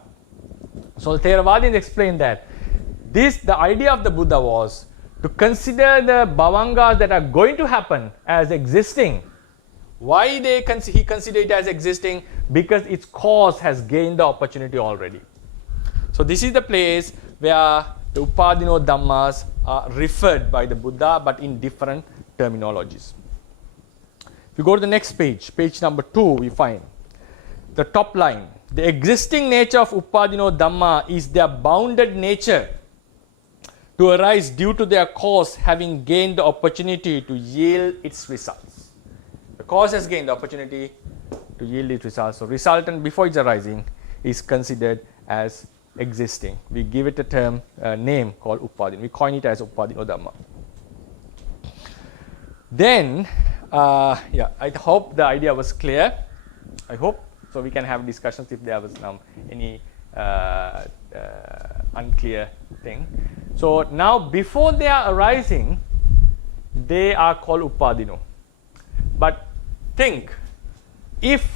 So the Theravadins explain that the idea of the Buddha was to consider the Bhavangas that are going to happen as existing. Why he considered it as existing? Because its cause has gained the opportunity already. So this is the place where the Upadino Dhammas are referred by the Buddha, but in different terminologies. If you go to the next page, page number 2, we find the top line. The existing nature of Upadino Dhamma is their bounded nature to arise due to their cause having gained the opportunity to yield its results. The cause has gained the opportunity to yield its results. So resultant before its arising is considered as existing. We give it a term, name called Upadino. We coin it as Upadino Dhamma. Then, I hope the idea was clear. I hope. So we can have discussions if there was any unclear thing. So now before they are arising, they are called upadino. But think, if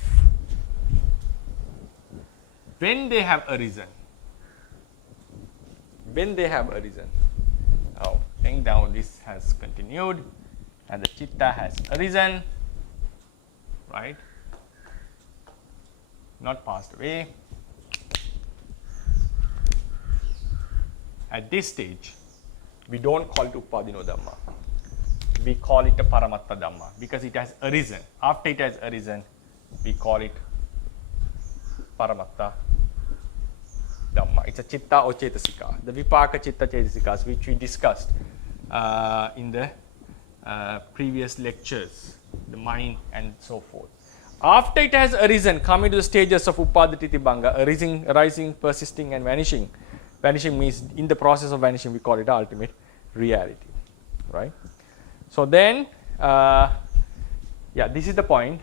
when they have arisen, oh, think now this has continued and the chitta has arisen, right? Not passed away. At this stage, we don't call it upadino dhamma. We call it a paramatta dhamma because it has arisen. After it has arisen, we call it paramatta dhamma. It's a chitta or cetasika. The vipaka chitta cetasikas, which we discussed in the previous lectures, the mind and so forth. After it has arisen, coming to the stages of upadititi bhanga, arising, persisting and vanishing. Vanishing means in the process of vanishing, we call it ultimate reality, right? So then, this is the point.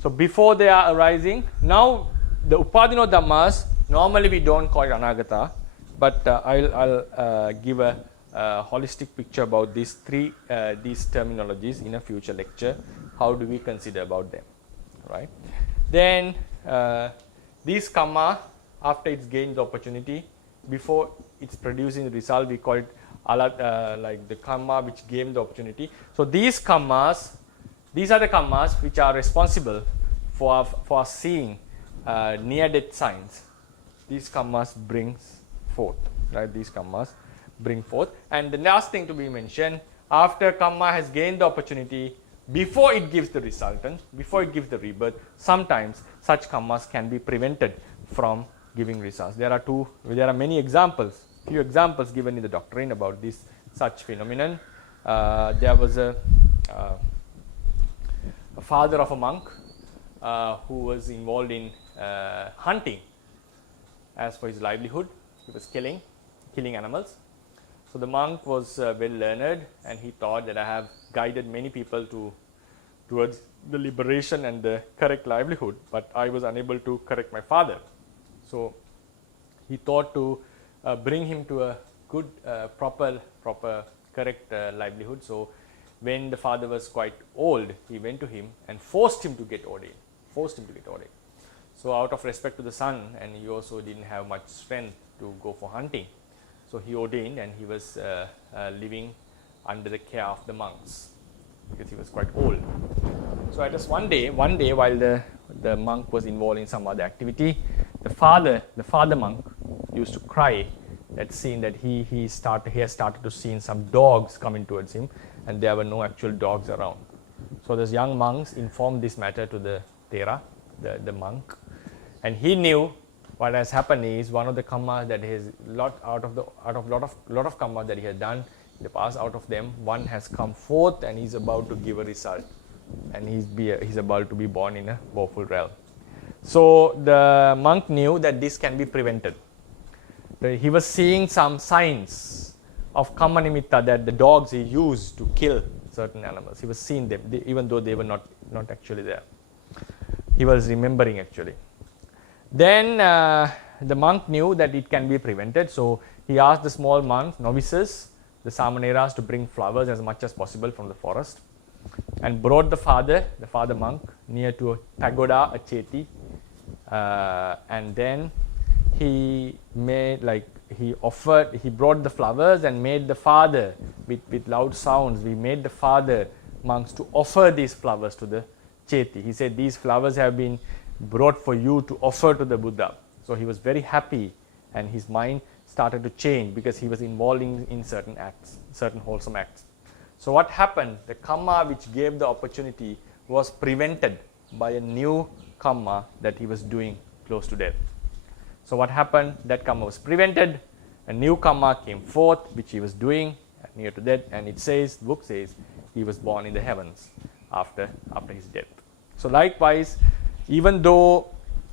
So before they are arising, now the upadino dhammas, normally we don't call it anagata, but I'll give a holistic picture about these terminologies in a future lecture. How do we consider about them, right? Then these kamma, after it's gained the opportunity, before it's producing the result, we call it like the kamma which gave the opportunity. So these are the kammas which are responsible for seeing near-death signs. These kammas brings forth, right? These kammas bring forth. And the last thing to be mentioned, after kamma has gained the opportunity, before it gives the resultant, before it gives the rebirth, sometimes such kammas can be prevented from giving results. There are many examples, few examples given in the doctrine about this such phenomenon. There was a father of a monk who was involved in hunting as for his livelihood. He was killing animals. So the monk was well learned, and he thought that I have guided many people towards the liberation and the correct livelihood, but I was unable to correct my father. So he thought to bring him to a good, proper, correct livelihood. So when the father was quite old, he went to him and forced him to get ordained. So out of respect to the son, and he also didn't have much strength to go for hunting, so he ordained, and he was living under the care of the monks because he was quite old. So at just one day while the monk was involved in some other activity, the father monk used to cry at seeing that he has started to see some dogs coming towards him, and there were no actual dogs around. So those young monks informed this matter to the Thera, the monk, and he knew what has happened is one of the kammas that his lot of kammas that he had done in the past, out of them one has come forth and he's about to give a result, and he's about to be born in a woeful realm. So the monk knew that this can be prevented. He was seeing some signs of kamma nimitta, that the dogs he used to kill certain animals, he was seeing them, even though they were not actually there. He was remembering actually. Then the monk knew that it can be prevented, so he asked the small monks, novices, the samaneras, to bring flowers as much as possible from the forest, and brought the father monk, near to a pagoda, a cheti, and then he brought the flowers and made the father, with loud sounds, we made the father monks to offer these flowers to the cheti. He said, these flowers have been brought for you to offer to the Buddha. So he was very happy, and his mind started to change because he was involved in certain acts, certain wholesome acts. So what happened? The kamma which gave the opportunity was prevented by a new kamma that he was doing close to death. So what happened? That kamma was prevented, a new kamma came forth which he was doing near to death, and it says, the book says, he was born in the heavens after his death. So likewise, even though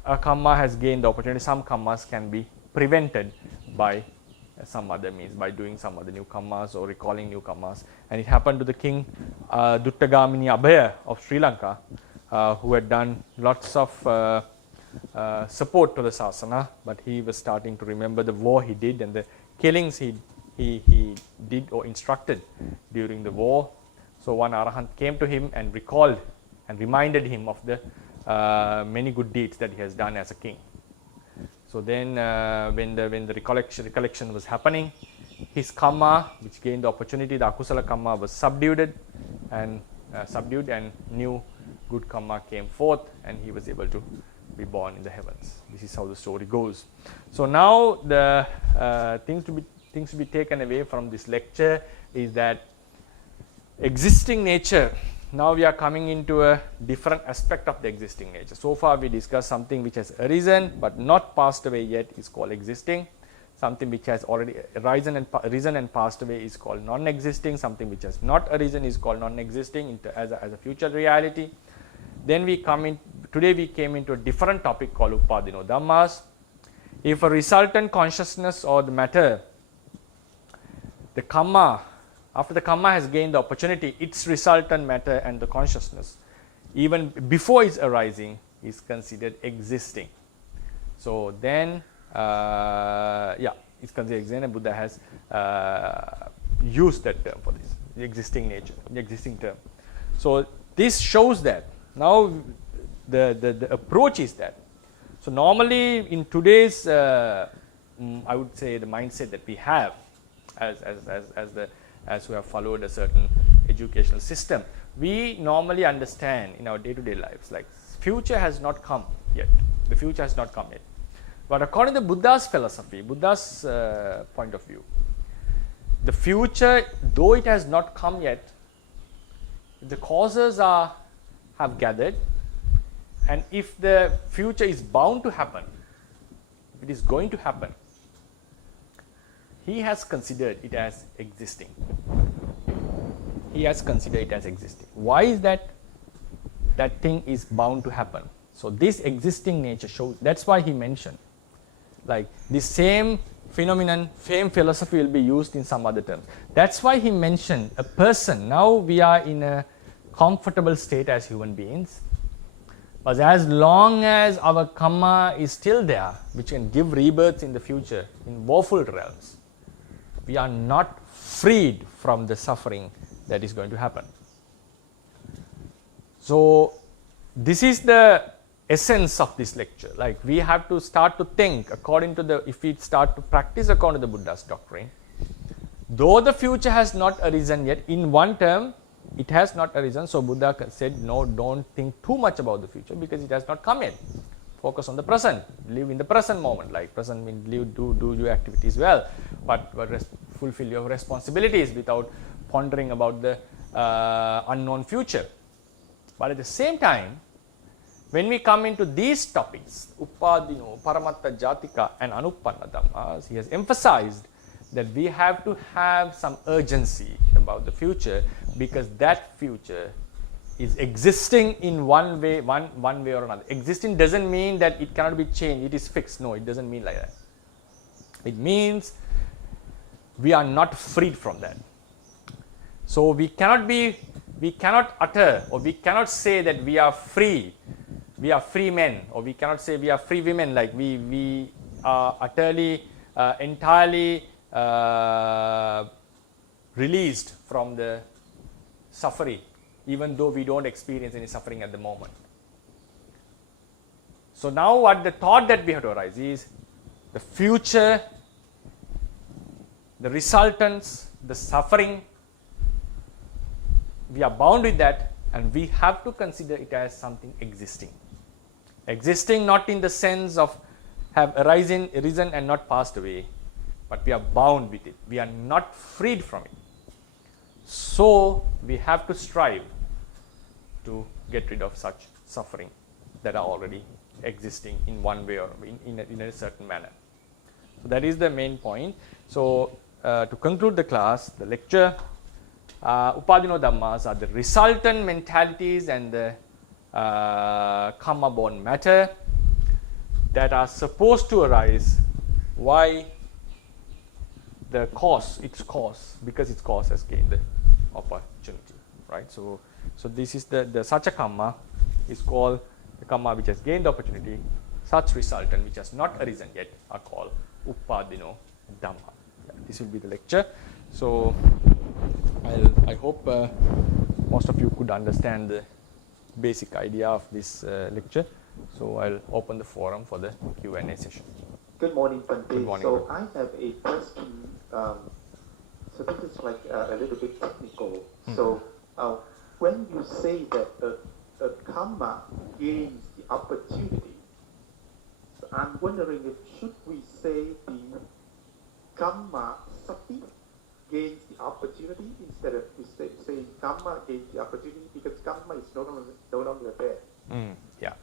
a kamma has gained the opportunity, some kammas can be prevented by some other means, by doing some other new kammas or recalling new kammas. And it happened to the king Duttagamini Abhaya of Sri Lanka, who had done lots of support to the sasana, but he was starting to remember the war he did and the killings he did or instructed during the war. So one Arahant came to him and recalled and reminded him of the many good deeds that he has done as a king. So then when the recollection was happening, his karma, which gained the opportunity, the akusala karma was subdued and new good karma came forth, and he was able to be born in the heavens. This is how the story goes. So now the things to be taken away from this lecture is that existing nature, now we are coming into a different aspect of the existing nature. So far we discussed something which has arisen but not passed away yet is called existing. Something which has already arisen and passed away is called non-existing. Something which has not arisen is called non-existing as a future reality. Then today we came into a different topic called Upadino Dhammas. If a resultant consciousness or the matter, the karma, after the karma has gained the opportunity, its resultant matter and the consciousness, even before its arising, is considered existing. So then, it's considered existing, and Buddha has used that term for this, the existing nature, the existing term. So this shows that now the approach is that. So normally in today's, I would say, the mindset that we have as we have followed a certain educational system, we normally understand in our day-to-day lives like future has not come yet. The future has not come yet. But according to Buddha's philosophy, Buddha's point of view, the future, though it has not come yet, the causes have gathered, and if the future is bound to happen, if it is going to happen, he has considered it as existing. He has considered it as existing. Why is that? That thing is bound to happen. So this existing nature shows, that's why he mentioned, like the same phenomenon, same philosophy will be used in some other terms. That's why he mentioned a person. Now we are in a comfortable state as human beings, but as long as our karma is still there, which can give rebirths in the future in woeful realms, we are not freed from the suffering that is going to happen. So this is the essence of this lecture. Like we have to start to think according to if we start to practice according to the Buddha's doctrine, though the future has not arisen yet, in one term it has not arisen, so Buddha said no, don't think too much about the future because it has not come yet. Focus on the present, live in the present moment. Like present means do your activities well, but fulfill your responsibilities without pondering about the unknown future. But at the same time, when we come into these topics, Upadino, Paramatta Jatika and Anuppanna Dhammas, he has emphasized that we have to have some urgency about the future because that future is existing in one way or another. Existing doesn't mean that it cannot be changed, it is fixed. No, it doesn't mean like that. It means we are not freed from that. So we cannot utter or we cannot say that we are free men, or we cannot say we are free women, like we are utterly, entirely released from the suffering, even though we don't experience any suffering at the moment. So now what the thought that we have to arise is the future, the resultants, the suffering, we are bound with that, and we have to consider it as something existing. Existing not in the sense of have arisen and not passed away, but we are bound with it. We are not freed from it. So we have to strive to get rid of such suffering that are already existing in one way or in a certain manner. So that is the main point. So to conclude the class, the lecture, Upadino Dhammas are the resultant mentalities and the karma-born matter that are supposed to arise. Why? The cause, because its cause has gained the opportunity, right? So this is the such a karma is called the karma which has gained the opportunity. such resultant which has not arisen yet are called Uppadino Dhamma. Yeah, this will be the lecture. So I hope most of you could understand the basic idea of this lecture. So I'll open the forum for the Q&A session. Good morning, Bhante. Good morning. So I have a question. So this is like a little bit technical. So when you say that a karma gains the opportunity, so I'm wondering if should we say the karma sati gains the opportunity instead of saying karma gains the opportunity, because karma is no longer there. Yeah,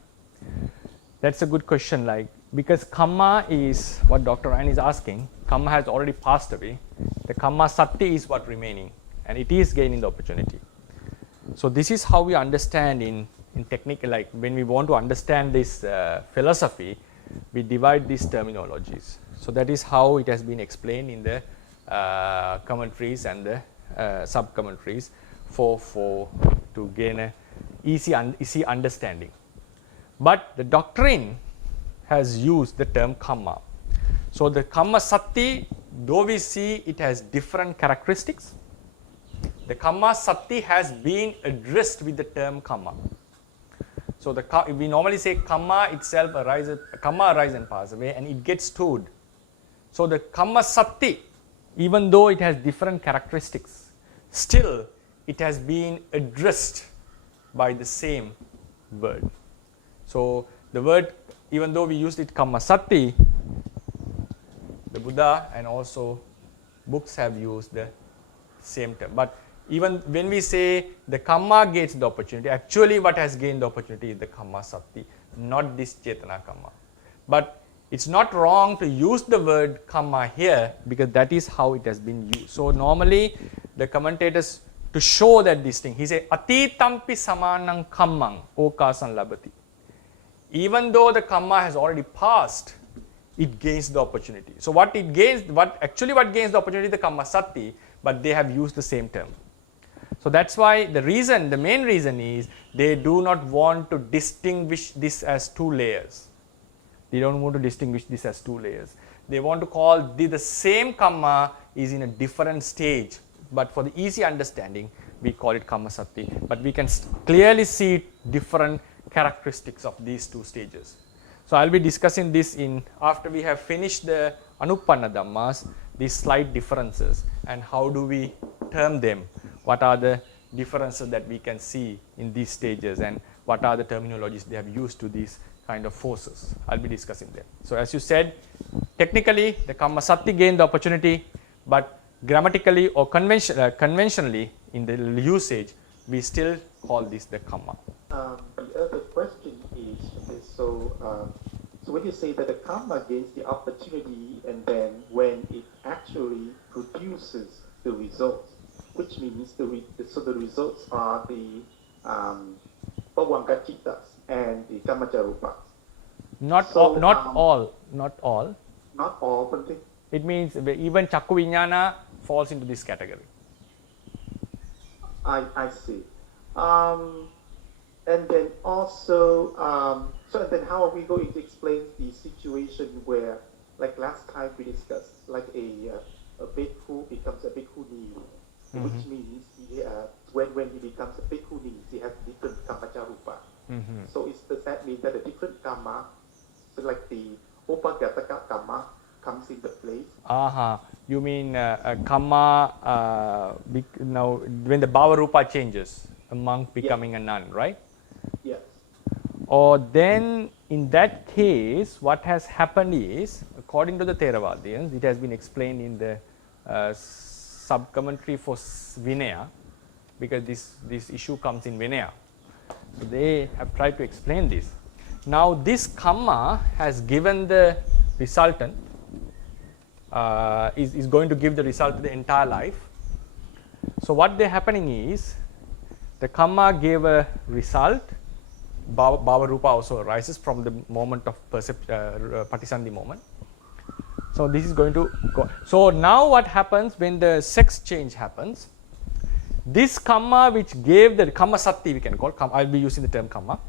that's a good question. Like, because karma is what Dr. Ryan is asking. Karma has already passed away. The karma sati is what remaining, and it is gaining the opportunity. So this is how we understand in technique. Like when we want to understand this philosophy, we divide these terminologies. So that is how it has been explained in the commentaries and the sub-commentaries to gain a easy understanding. But the doctrine has used the term karma. So the karma sati, though we see it has different characteristics, the karma sati has been addressed with the term karma. So we normally say karma itself arises and passes away, and it gets stored. So the karma sati, even though it has different characteristics, still it has been addressed by the same word. So the word, even though we used it karma sati, the Buddha and also books have used the same term. But even when we say the karma gains the opportunity, actually what has gained the opportunity is the karma sati, not this chetana karma. But it's not wrong to use the word karma here, because that is how it has been used. So normally the commentators, to show that this thing, he says atitampi samanang kammang okasan labati. Even though the karma has already passed, it gains the opportunity. So what gains the opportunity is the karma sati, but they have used the same term. So that's why the main reason is they do not want to distinguish this as two layers. They don't want to distinguish this as two layers. They want to call the same karma is in a different stage, but for the easy understanding, we call it karma sati. But we can clearly see different characteristics of these two stages. So I'll be discussing this after we have finished the Anupanna Dhammas, these slight differences, and how do we term them, what are the differences that we can see in these stages, and what are the terminologies they have used to these kind of forces. I'll be discussing them. So as you said, technically the karma sati gained the opportunity, but grammatically or conventionally in the usage, we still call this the karma. The other question is so when you say that the karma gains the opportunity, and then when it actually produces the results, which means the results are the Bhavangacittas and the Kamacharupas. Not all. Not all, but It means even Chakku Vijnana falls into this category. I see. And then also, and then how are we going to explain the situation where, like last time we discussed, like a bhikkhu becomes a bhikkhuni, which means when he becomes a bhikkhuni, he has different kamacharupa. So does that mean that a different karma, so like the upagataka karma, comes into place? You mean karma, now when the bhava-rupa changes, a monk becoming a nun, right? Yes. Or then in that case, what has happened is, according to the Theravadians, it has been explained in the sub-commentary for Vinaya, because this issue comes in Vinaya. So they have tried to explain this. Now this karma has given the resultant, is going to give the result to the entire life. So what is happening is, the karma gave a result, bhava rupa also arises from the moment of patisandhi moment. So this is going to go. So now what happens when the sex change happens, this karma which gave the karma sati, we can call, I will be using the term karma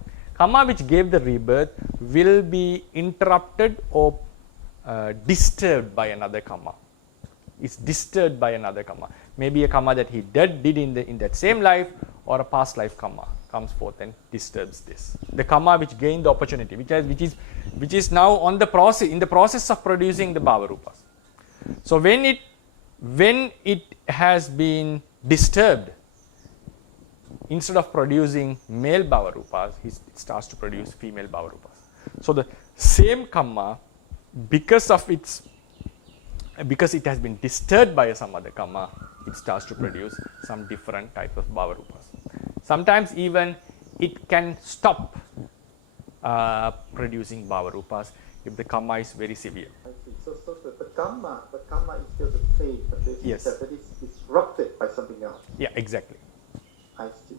karma which gave the rebirth will be interrupted or disturbed by another karma. It's disturbed by another karma. Maybe a karma that he did in that same life, or a past life karma comes forth and disturbs this. The karma which gained the opportunity, which is now in the process of producing the bhavarupas. So when it has been disturbed, instead of producing male bhavarupas, it starts to produce female bhavarupas. So the same karma, because it has been disturbed by some other karma, it starts to produce some different type of bhavarupas. Sometimes even it can stop producing bhavarupas if the karma is very severe. I see. So the karma is still the same, but Yes. that is disrupted by something else. Yeah, exactly. I see.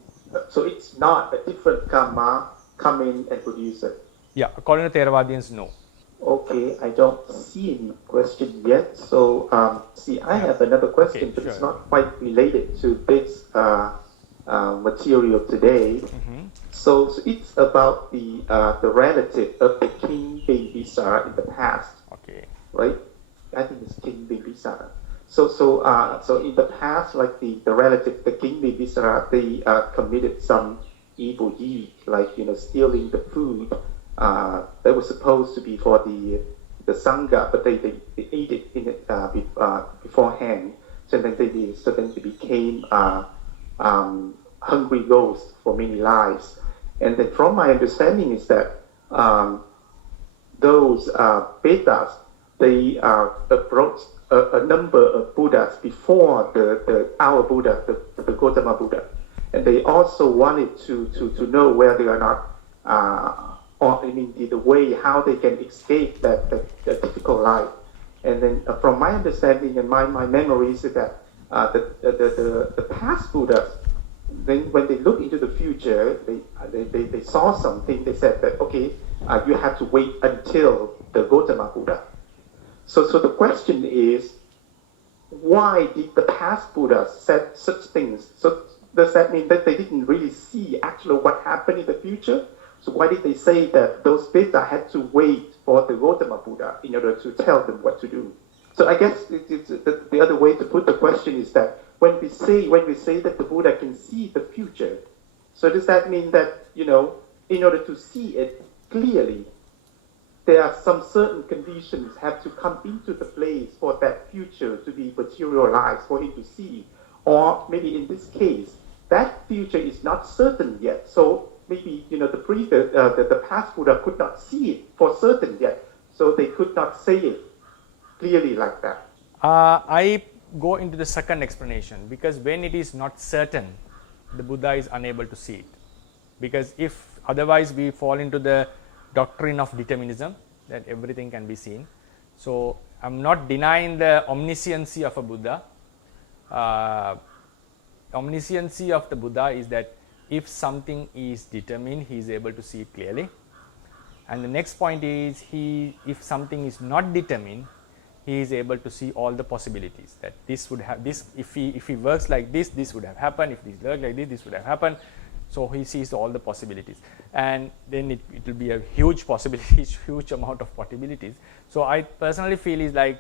So it's not a different karma come in and produce it. Yeah, according to Theravadians, no. Okay, I don't see any question yet. So, I have another question, Okay, but it's sure. not quite related to this material today. Mm-hmm. So it's about the relative of the King Bimbisara in the past, Okay. right? I think it's King Bimbisara. So in the past, like the relative, the King Bimbisara, they committed some evil deed, like stealing the food that was supposed to be for the sangha, but they ate it in it beforehand. So then they became hungry ghosts for many lives. And then from my understanding is that those Vedas, they approached a number of Buddhas before our Buddha, the Gautama Buddha. And they also wanted to know whether or not, the way how they can escape that difficult life. And then from my understanding and my memories is that the past Buddhas, then when they look into the future, they saw something. They said that, okay, you have to wait until the Gautama Buddha. So the question is, why did the past Buddhas said such things? So does that mean that they didn't really see actually what happened in the future? So why did they say that those Vedas had to wait for the Gautama Buddha in order to tell them what to do? So I guess it's the other way to put the question is that when we say that the Buddha can see the future, so does that mean that, in order to see it clearly, there are some certain conditions have to come into the place for that future to be materialized for him to see? Or maybe in this case, that future is not certain yet. So maybe, the past Buddha could not see it for certain yet. So they could not say it clearly like that. I go into the second explanation, because when it is not certain, the Buddha is unable to see it. Because if otherwise we fall into the doctrine of determinism, that everything can be seen. So I'm not denying the omnisciency of a Buddha. Omnisciency of the Buddha is that if something is determined, he is able to see it clearly. And the next point is, if something is not determined, he is able to see all the possibilities, that this would have this, if he works like this would have happened, if this works like this would have happened. So he sees all the possibilities, and then it will be a huge possibilities, huge amount of possibilities. So I personally feel is like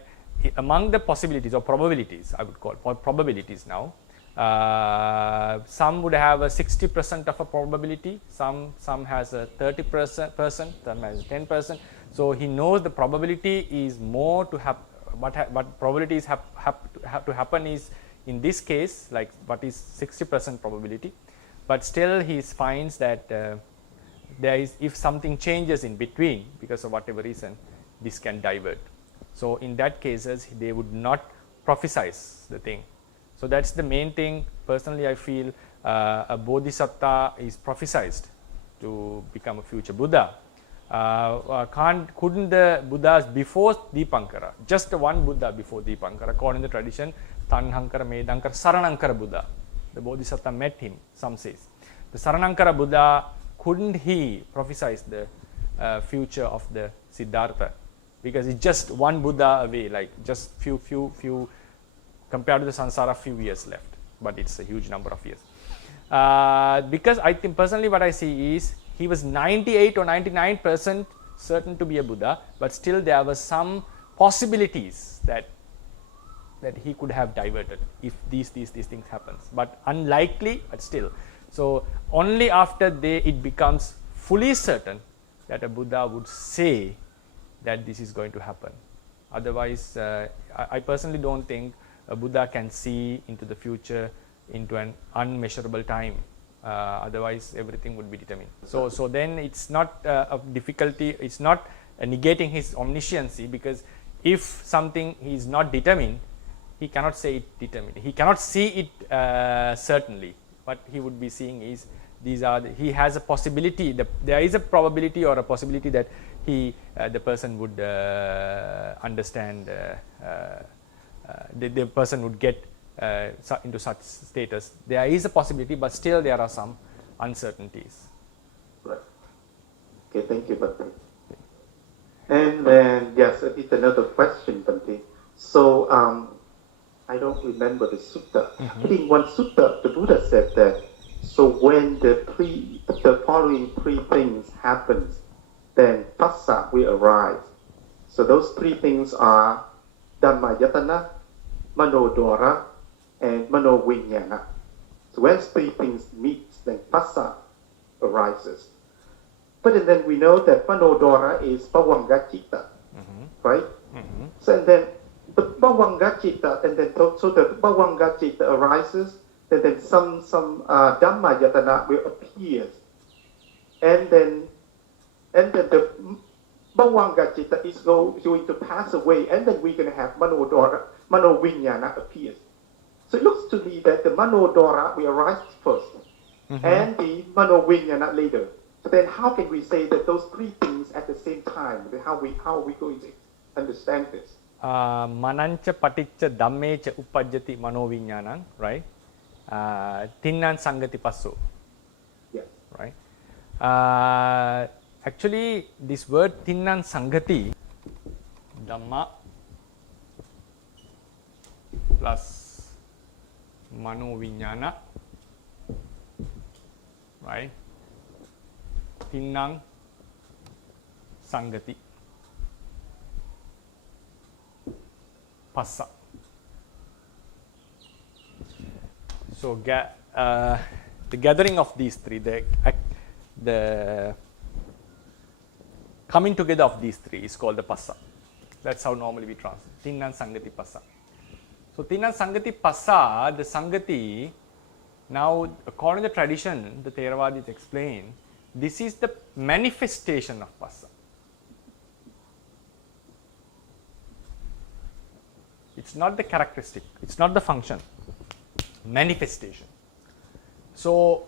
among the possibilities or probabilities, I would call for probabilities now, some would have a 60% of a probability, some has a 30%, some has 10%. So he knows the probability is more to have what probabilities have to happen is in this case like what is 60% probability, but still he finds that there is, if something changes in between because of whatever reason, this can divert. So in that cases they would not prophesize the thing. So that's the main thing. Personally, I feel a bodhisattva is prophesized to become a future Buddha. Couldn't the Buddhas before Dipankara, just one Buddha before Dipankara, according to the tradition, Tanhankara, Medankara, Saranankara Buddha, the bodhisattva met him, some says. The Saranankara Buddha, couldn't he prophesize the future of the Siddhartha? Because it's just one Buddha away, like just few compared to the samsara, few years left, but it's a huge number of years. Because I think personally what I see is he was 98 or 99% certain to be a Buddha, but still there were some possibilities that he could have diverted if these things happens, but unlikely, but still. So only after it becomes fully certain that a Buddha would say that this is going to happen. Otherwise, I personally don't think a Buddha can see into the future, into an unmeasurable time. Otherwise, everything would be determined. So then it's not a difficulty. It's not negating his omnisciency, because if something is not determined, he cannot say it determined. He cannot see it certainly. What he would be seeing is he has a possibility. There is a probability or a possibility that the person would understand. The person would get into such status. There is a possibility, but still there are some uncertainties. Right. Okay, thank you, Bhante. And then, yes, it's another question, Bhante. So, I don't remember the sutta. I think one sutta, the Buddha said that, so when the following three things happens, then passa will arise. So those three things are Dhamma yatana, Manodora, and Manovinyana. So when three things meet, then passa arises. But then we know that Manodora is Bhavanga Citta, right? So and then the Bhavanga Citta, and then so the Bhavanga Citta arises, and then some Dhamma yatana will appear, and then the Bhavanga Citta is going to pass away, and then we're going to have Manovinyana appears. So it looks to me that the Manodora will arise first, and the Manovinyana later. So then how can we say that those three things at the same time? How are we going to understand this? Manancha paticca dhammecha uppajjati manovinyana, right? Tinnan sangati passo. Yes. Right? Actually, this word Tinnan Sangati, Dhamma plus Manovinyana, right? Tinnan Sangati, Passa. So, the gathering of these three, the coming together of these three is called the passa. That's how normally we translate. Tinnan Sangati Passa. So Tinnan Sangati Passa, the Sangati, now according to the tradition, the Theravadis explain, this is the manifestation of Passa. It's not the characteristic, it's not the function, manifestation. So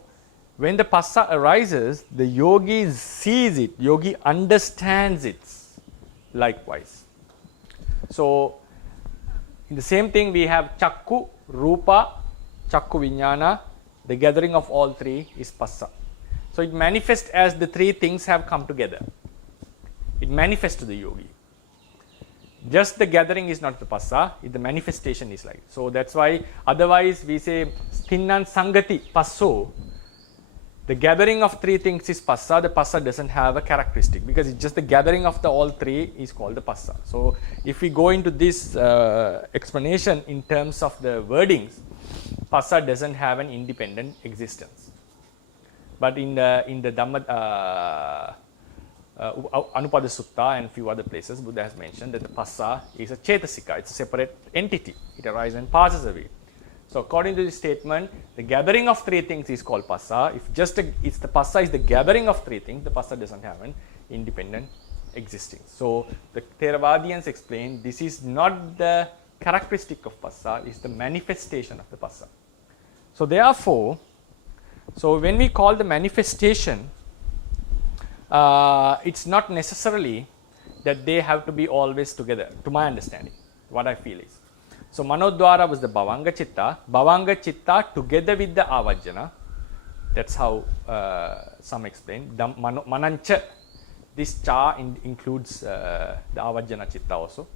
when the passa arises, the yogi sees it, yogi understands it likewise. So in the same thing we have chakku, rupa, chakku viññāna, the gathering of all three is passa. So it manifests as the three things have come together. It manifests to the yogi. Just the gathering is not the passa, the manifestation is like. So that's why otherwise we say Tinnan Sangati Passo. The gathering of three things is passa. The passa doesn't have a characteristic because it's just the gathering of the all three is called the passa. So if we go into this explanation in terms of the wordings, passa doesn't have an independent existence. But in the Dhamma Anupada Sutta and few other places, Buddha has mentioned that the passa is a cetasika. It's a separate entity. It arises and passes away. So according to this statement, the gathering of three things is called passa. If just it's the passa is the gathering of three things, the passa doesn't have an independent existing. So the Theravadians explain this is not the characteristic of passa, it's the manifestation of the passa. So therefore, so when we call the manifestation, it's not necessarily that they have to be always together, to my understanding. What I feel is. So Manodwara was the Bhavanga Citta. Bhavanga Citta together with the Avajjana. That's how some explain. Manancha, this cha includes the Avajjana Citta also.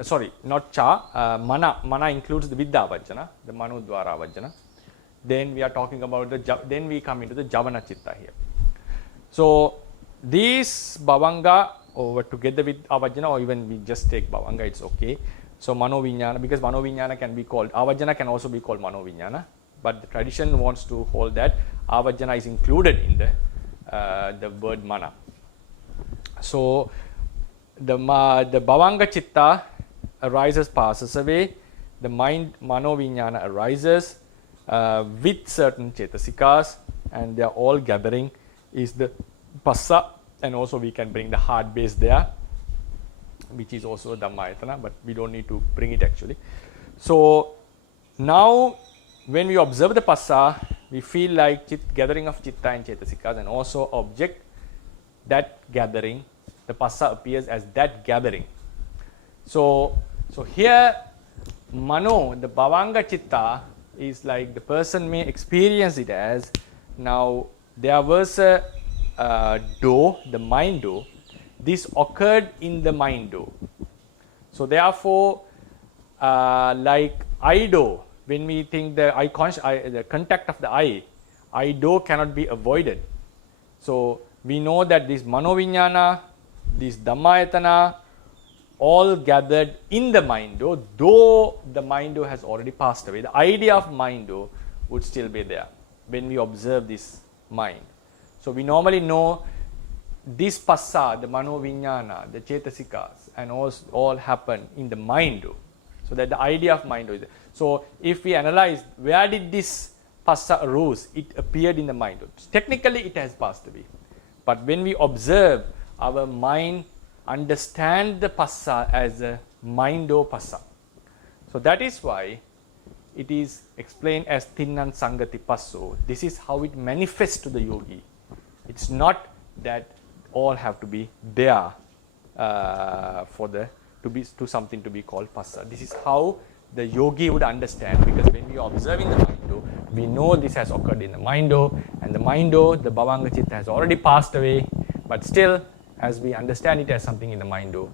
Sorry, not cha. Mana includes the Vidya Avajjana, the Manodwara Avajjana. then we are talking about then we come into the Javana Chitta here. So these Bhavanga over together with Avajjana, or even we just take Bhavanga, it's okay. So Mano Vijnana, because Mano Vijnana can be called, Avajjana can also be called Mano Vijnana, but the tradition wants to hold that Avajjana is included in the word Mana. So the Bhavanga Chitta arises, passes away, the mind Mano Vijnana arises with certain Chetasikas, and they are all gathering is the Passa, and also we can bring the heart base there, which is also Dhammayatana, but we don't need to bring it actually. So now when we observe the Passa, we feel like gathering of Chitta and Chetasikas, and also object that gathering, the Passa appears as that gathering. So here Mano, the Bhavanga Chitta, is like the person may experience it as, now there was a do, the mind do. This occurred in the mind do. So therefore, like I do, when we think the contact of the I do cannot be avoided. So we know that this Manovinyana, this Dhammayatana, all gathered in the mind do, though the mind do has already passed away. The idea of mind do would still be there when we observe this mind. So we normally know this Passa, the Manovinyana, the Chetasikas, and all happen in the mind do. So that the idea of mind do is there. So if we analyze where did this Passa arose, it appeared in the mind do. Technically it has passed away. But when we observe, our mind understand the Passa as a mind-o Passa. So that is why it is explained as Tinnan Sangati Passo. This is how it manifests to the yogi. It's not that all have to be there to something to be called Passa. This is how the yogi would understand, because when we are observing the mind-o, we know this has occurred in the mind-o, and the mind-o, the Bhavanga Chitta, has already passed away, but still as we understand it as something in the mind-o.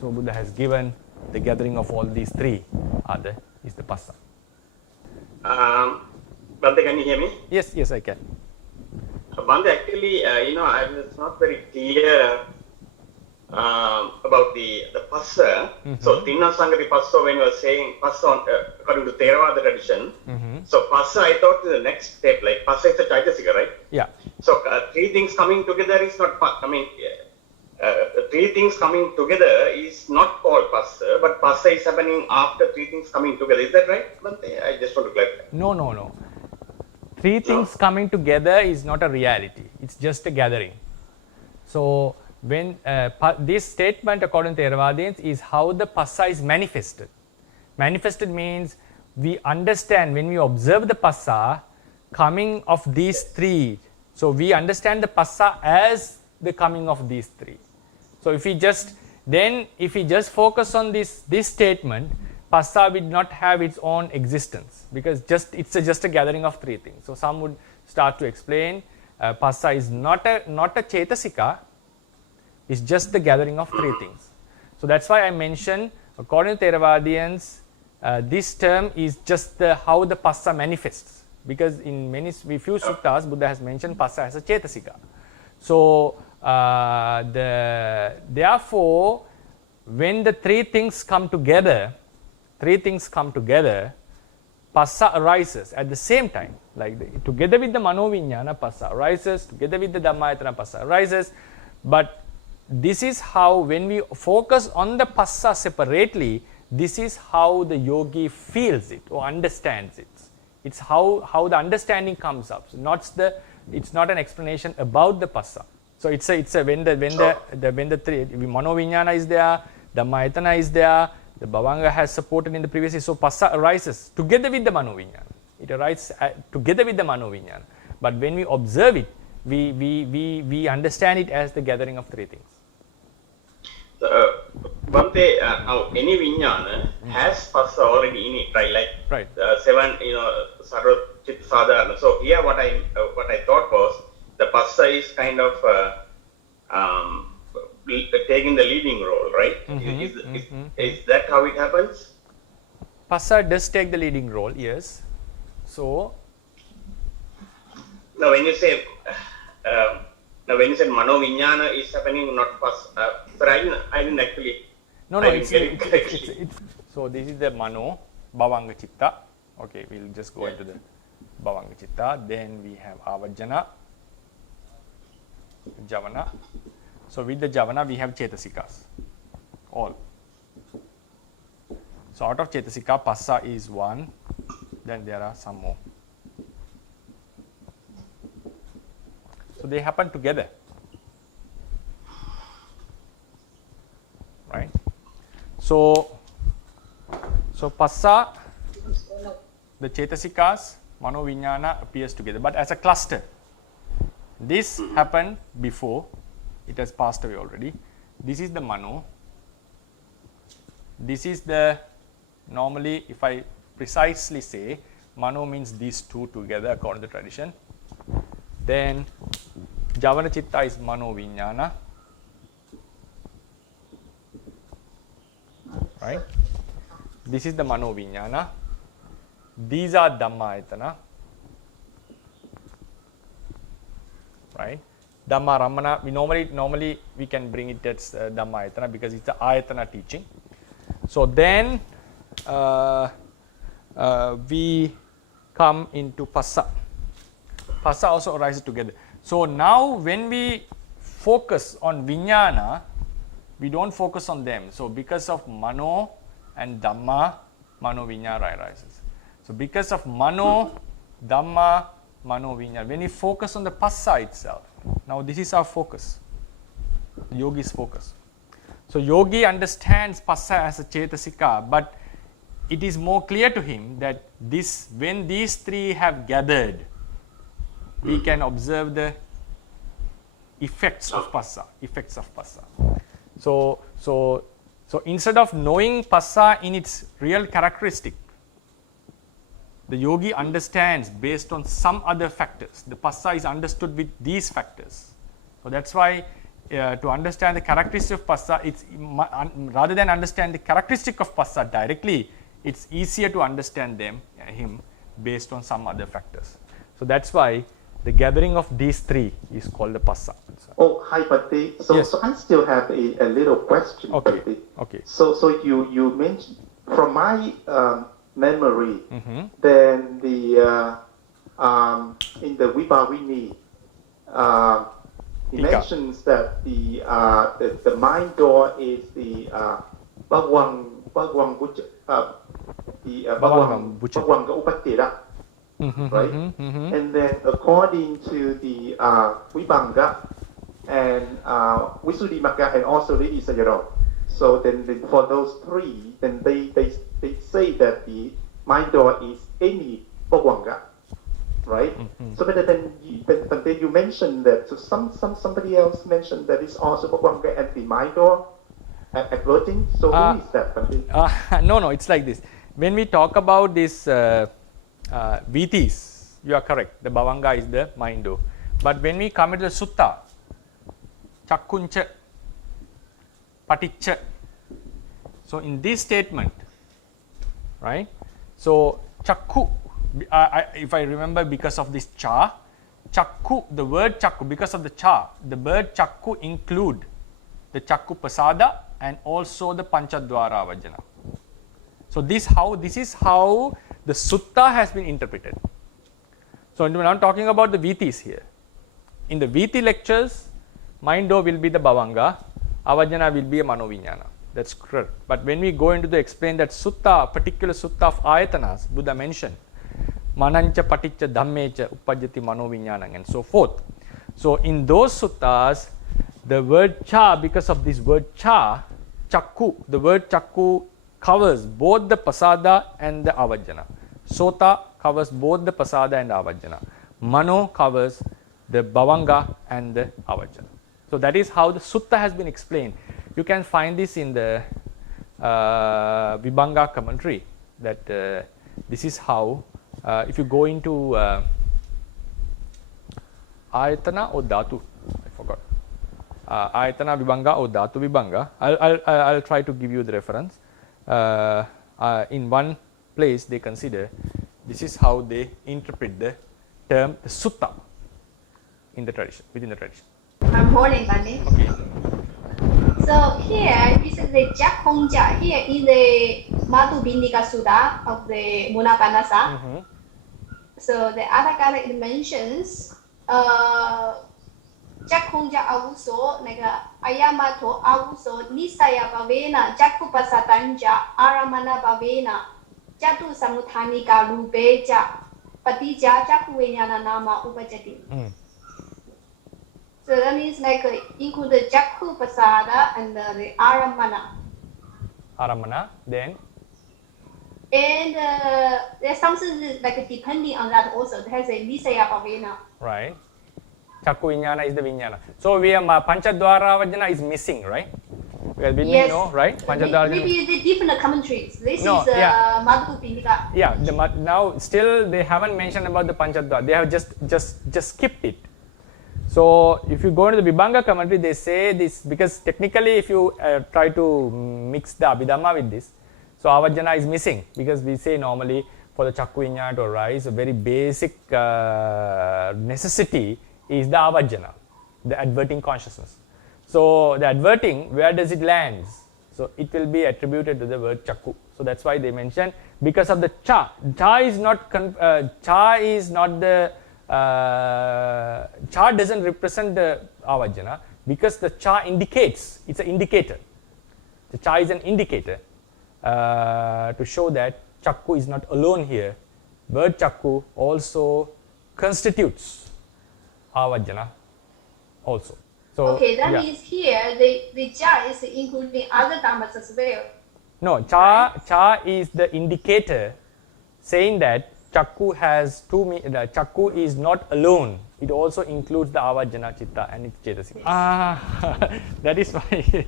So Buddha has given the gathering of all these three is the Passa. Bhante, can you hear me? Yes, I can. Bhante, actually, I was not very clear about the Passa. So Tinna Sangati Passa, when you were saying Passa according to Theravada tradition, so Passa, I thought the next step, like Passa is a Chaitasika, right? Yeah. So three things coming together is not, three things coming together is not called Passa, but Passa is happening after three things coming together. Is that right, Bhante? I just want to clarify. No. Three things coming together is not a reality. It's just a gathering. So when this statement according to Theravadians is how the Passa is manifested. Manifested means we understand when we observe the Passa coming of these three. So we understand the Passa as the coming of these three. So if we just focus on this statement, Passa will not have its own existence, because it's just a gathering of three things. So some would start to explain Passa is not a Chetasika, it's just the gathering of three things. So that's why I mentioned, according to Theravadians, this term is just how the Passa manifests, because in few suttas Buddha has mentioned Passa as a Chetasika. So therefore, when the three things come together, Passa arises at the same time. Like together with the Manovinyana, Passa arises, together with the Dhammayatana, Passa arises. But this is how, when we focus on the Passa separately, this is how the yogi feels it or understands it. It's how the understanding comes up. So it's not an explanation about the Passa. So it's a when the three Manovinyana is there, Dhammayatana is there, the Bhavanga has supported in the previous. So Passa arises together with the Manovinyana. It arises together with the Manovinyana. But when we observe it, we understand it as the gathering of three things. Bhante, now any Vijnana has Passa already in it, right? Right. Seven, Sarva Chitta Sadharana. So here what I thought was the Passa is kind of taking the leading role, right? Is that how it happens? Passa does take the leading role, yes. So now when you say mano vijnana is happening not past, so I didn't actually. No, it's so this is the mano bhavanga chitta. Okay, we'll just go into the bhavanga chitta. Then we have avajjana, javana. So with the javana we have chetasikas, all. So out of chetasika, passa is one. Then there are some more. So they happen together, right? So passa, the chetasikas, mano vijnana appears together, but as a cluster. This happened before, it has passed away already. This is the mano. This is the, normally if I precisely say, mano means these two together according to the tradition. Then javana chitta is mano vijnana, right? This is the mano vijnana. These are Dhamma ayatana, right? Dhamma Ramana, we normally we can bring it as Dhamma ayatana because it's the ayatana teaching. So then we come into passa. Passa also arises together. So now when we focus on vijnana, we don't focus on them. So because of mano and Dhamma, mano vijnana arises. So because of mano, Dhamma, mano vijnana, when we focus on the passa itself, now this is our focus, the yogi's focus. So yogi understands passa as a chetasika, but it is more clear to him that this, when these three have gathered, we can observe the effects of passa. So instead of knowing passa in its real characteristic, the yogi understands based on some other factors. The passa is understood with these factors. So that's why to understand the characteristic of passa, it's rather than understand the characteristic of passa directly, it's easier to understand him based on some other factors. So that's why the gathering of these three is called the passa. Oh, hi, Patti. So, yes. So I still have a little question, okay. Patti. Okay. So you mentioned, from my memory, then the in the Vibhavini, he mentions that the mind door is the Bhagwang Buddha, the Bhagwanga Upattira, right? And then according to the Vibhanga and Visuddhimagga and also Lady Sayadaw, so then for those three, then they say that the mind door is any Bhagwanga, right? So but then you mentioned that, so somebody else mentioned that it's also Bhagwanga and the mind door adverting. So who is that? No, it's like this. When we talk about this Vitis, you are correct. The Bhavanga is the mind door. But when we come to the Sutta, Chakkuncha, Paticca. So in this statement, right? So Chakku, if I remember, because of this cha, Chakku, the word Chakku, because of the cha, the word Chakku include the Chakku Pasada and also the Panchadwara Vajjana. So this is how the Sutta has been interpreted. So we're not talking about the Vitis here. In the Viti lectures, Mind-O will be the Bhavanga, Avajjana will be a Mano Vijnana. That's correct. But when we go into the explain that Sutta, particular Sutta of Ayatanas, Buddha mentioned, Manancha Paticca Dhammecha Uppajjati Mano Vijnanam and so forth. So in those suttas, the word cha, because of this word cha, Chakku, the word Chakku covers both the Pasada and the Avajjana. Sota covers both the Pasada and Avajjana. Mano covers the Bhavanga and the Avajjana. So that is how the Sutta has been explained. You can find this in the Vibhanga commentary, that this is how, if you go into Ayatana or Dhatu, I forgot. Ayatana Vibhanga or Dhatu Vibhanga. I'll try to give you the reference. In one place they consider this is how they interpret the term the Sutta. in the tradition, within the tradition. Morning, Bani. Okay. So here is the Jakhongja. Here is the Madhubindika Sutta of the Munapanasa. So the Atthakatha it mentions Jakhongja avuso naga ayamato avuso nisaya bhavena jakupasatanja aramana bhavena jatu samuthanika rupeja patija jakuvinyana nama upajati. So that means like include the Jakku Pasada and the Aramana. Aramana, then? And there's something like depending on that also. It has a Nisaya Bhavena. Right. Chakku Vijnana is the Vijnana. So we are Panchadwara Vajna is missing, right? Well, we know, right? Panchadwara Maybe the different commentaries. This is Madhubindika. Yeah, now still they haven't mentioned about the Panchadwara. They have just skipped it. So if you go into the Vibhanga commentary, they say this because technically if you try to mix the Abhidhamma with this, so Avajjana is missing because we say normally for the Chakku Vijnana to arise, a very basic necessity is the Avajjana, the adverting consciousness. So the adverting, where does it land? So it will be attributed to the word Chakku. So that's why they mention because of the Cha. Cha is not the Cha doesn't represent the Avajjana because the Cha indicates, it's an indicator. The Cha is an indicator to show that Chakku is not alone here. Word Chakku also constitutes Avajjana also. So, okay, that means here the Cha is including other Dhammas as well. No, Cha is the indicator saying that Chakku has two meanings. Chakku is not alone. It also includes the Avajjana Chitta and its Chetasika. That is why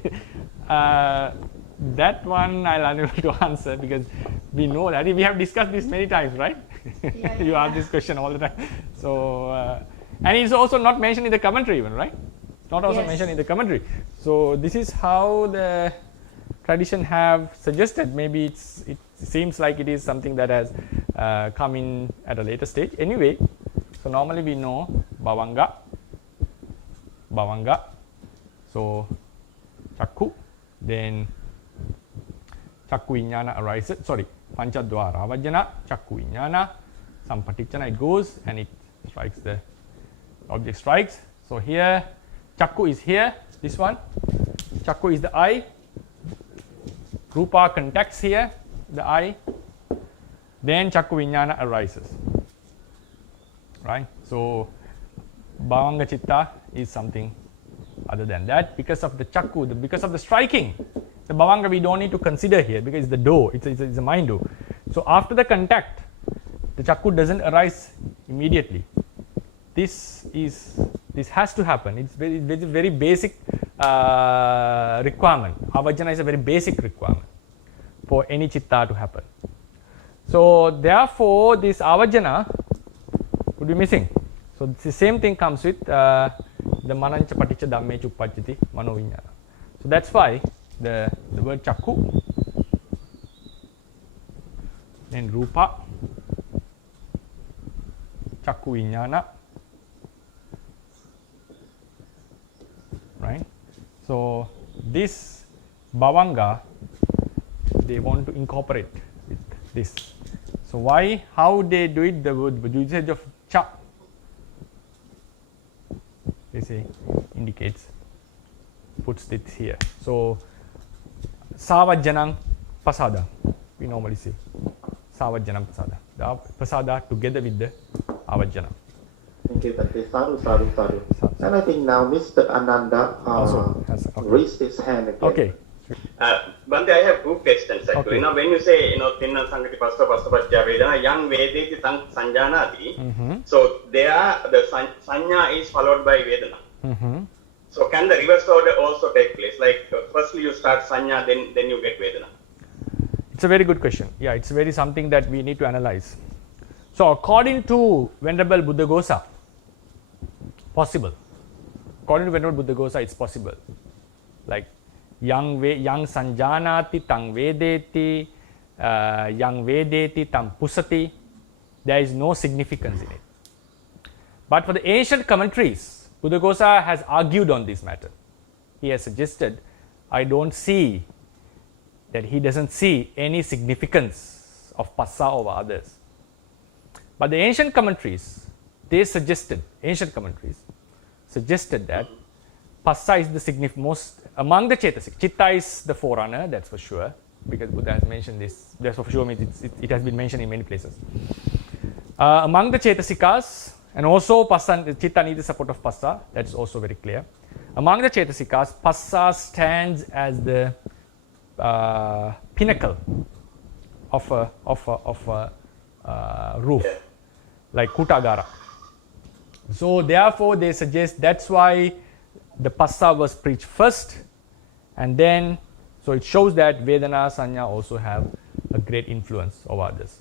that one I'll unable to answer because we know that we have discussed this many times, right? Yeah, You ask this question all the time. So and it's also not mentioned in the commentary even, right? It's not also mentioned in the commentary. So this is how the tradition have suggested. Maybe it seems like it is something that has come in at a later stage. Anyway, so normally we know Bhavanga, so Chakku, then Chakku Vijnana arises, Panchadwara Avajjana, Chakku Vijnana, Sampatichana it goes and it strikes the object strikes. So here Chakku is here, this one, Chakku is the eye, Rupa contacts here, the eye, then Chakku Vijnana arises, right? So Bhavanga Chitta is something other than that because of the Chakku, because of the striking. The Bhavanga we don't need to consider here because it's the door, it's a mind door. So after the contact, the Chakku doesn't arise immediately. This has to happen. It's very basic requirement. Avajjana is a very basic requirement for any chitta to happen. So therefore this Avajjana would be missing. So the same thing comes with the Manancha Paticca Dhamme Uppajjati Mano Vijnana. So that's why the word Chakku, then Rupa, Chakku Vijnana, right? So this Bhavanga they want to incorporate with this. So why, how they do it, the usage of Cha, they say indicates, puts it here. So Savajjanam Pasada, we normally say Savajjanam Pasada, the Pasada together with the Avajjana. Thank you, Bhante. Sadhu. And I think now Mr. Ananda raised his hand again. Okay. Bhante, I have two questions actually. Okay. You know, when you say, Tinna Sangati Passapajja Vedana, Yang Vedeti Sanjanati, so there the Sanya is followed by Vedana. So can the reverse order also take place? Like firstly you start Sanya, then you get Vedana. It's a very good question. Yeah, it's very something that we need to analyze. So according to Venerable Buddhaghosa, possible. According to Venerable Buddhaghosa, it's possible. Like yang sanjanati tang vedeti, yang vedeti tam pusati. There is no significance in it. But for the ancient commentaries, Buddhaghosa has argued on this matter. He has suggested, I don't see that he doesn't see any significance of passa over others. But the ancient commentaries, they suggested, that passa is the most among the Chetasika. Chitta is the forerunner, that's for sure, because Buddha has mentioned this. That's for sure means it has been mentioned in many places. Among the Chetasikas, and also passa, Chitta needs the support of passa, that's also very clear. Among the Chetasikas, passa stands as the pinnacle of a roof, like Kutagara. So therefore they suggest that's why the passa was preached first, and then so it shows that Vedana, Sanya also have a great influence over others.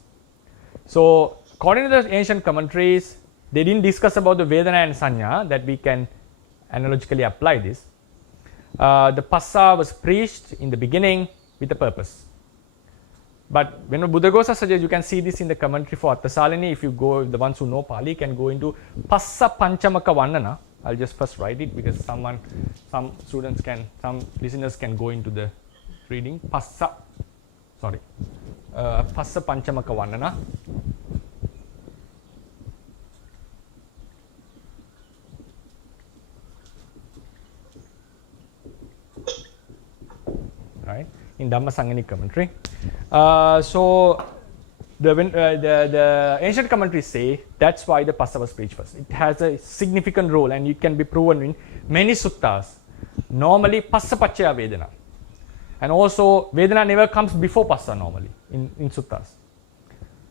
So according to the ancient commentaries, they didn't discuss about the Vedana and Sanya, that we can analogically apply this. The passa was preached in the beginning with a purpose. But when Buddhaghosa suggests, you can see this in the commentary for Attasalini. If you go, the ones who know Pali can go into Passa Panchamaka Vannana. I'll just first write it because some listeners can go into the reading. Passa Panchamaka Vannana. Right, in Dhamma Sangani commentary. So the ancient commentaries say that's why the passa was preached first. It has a significant role, and it can be proven in many suttas. Normally passa pacchaya vedana, and also vedana never comes before passa normally in suttas.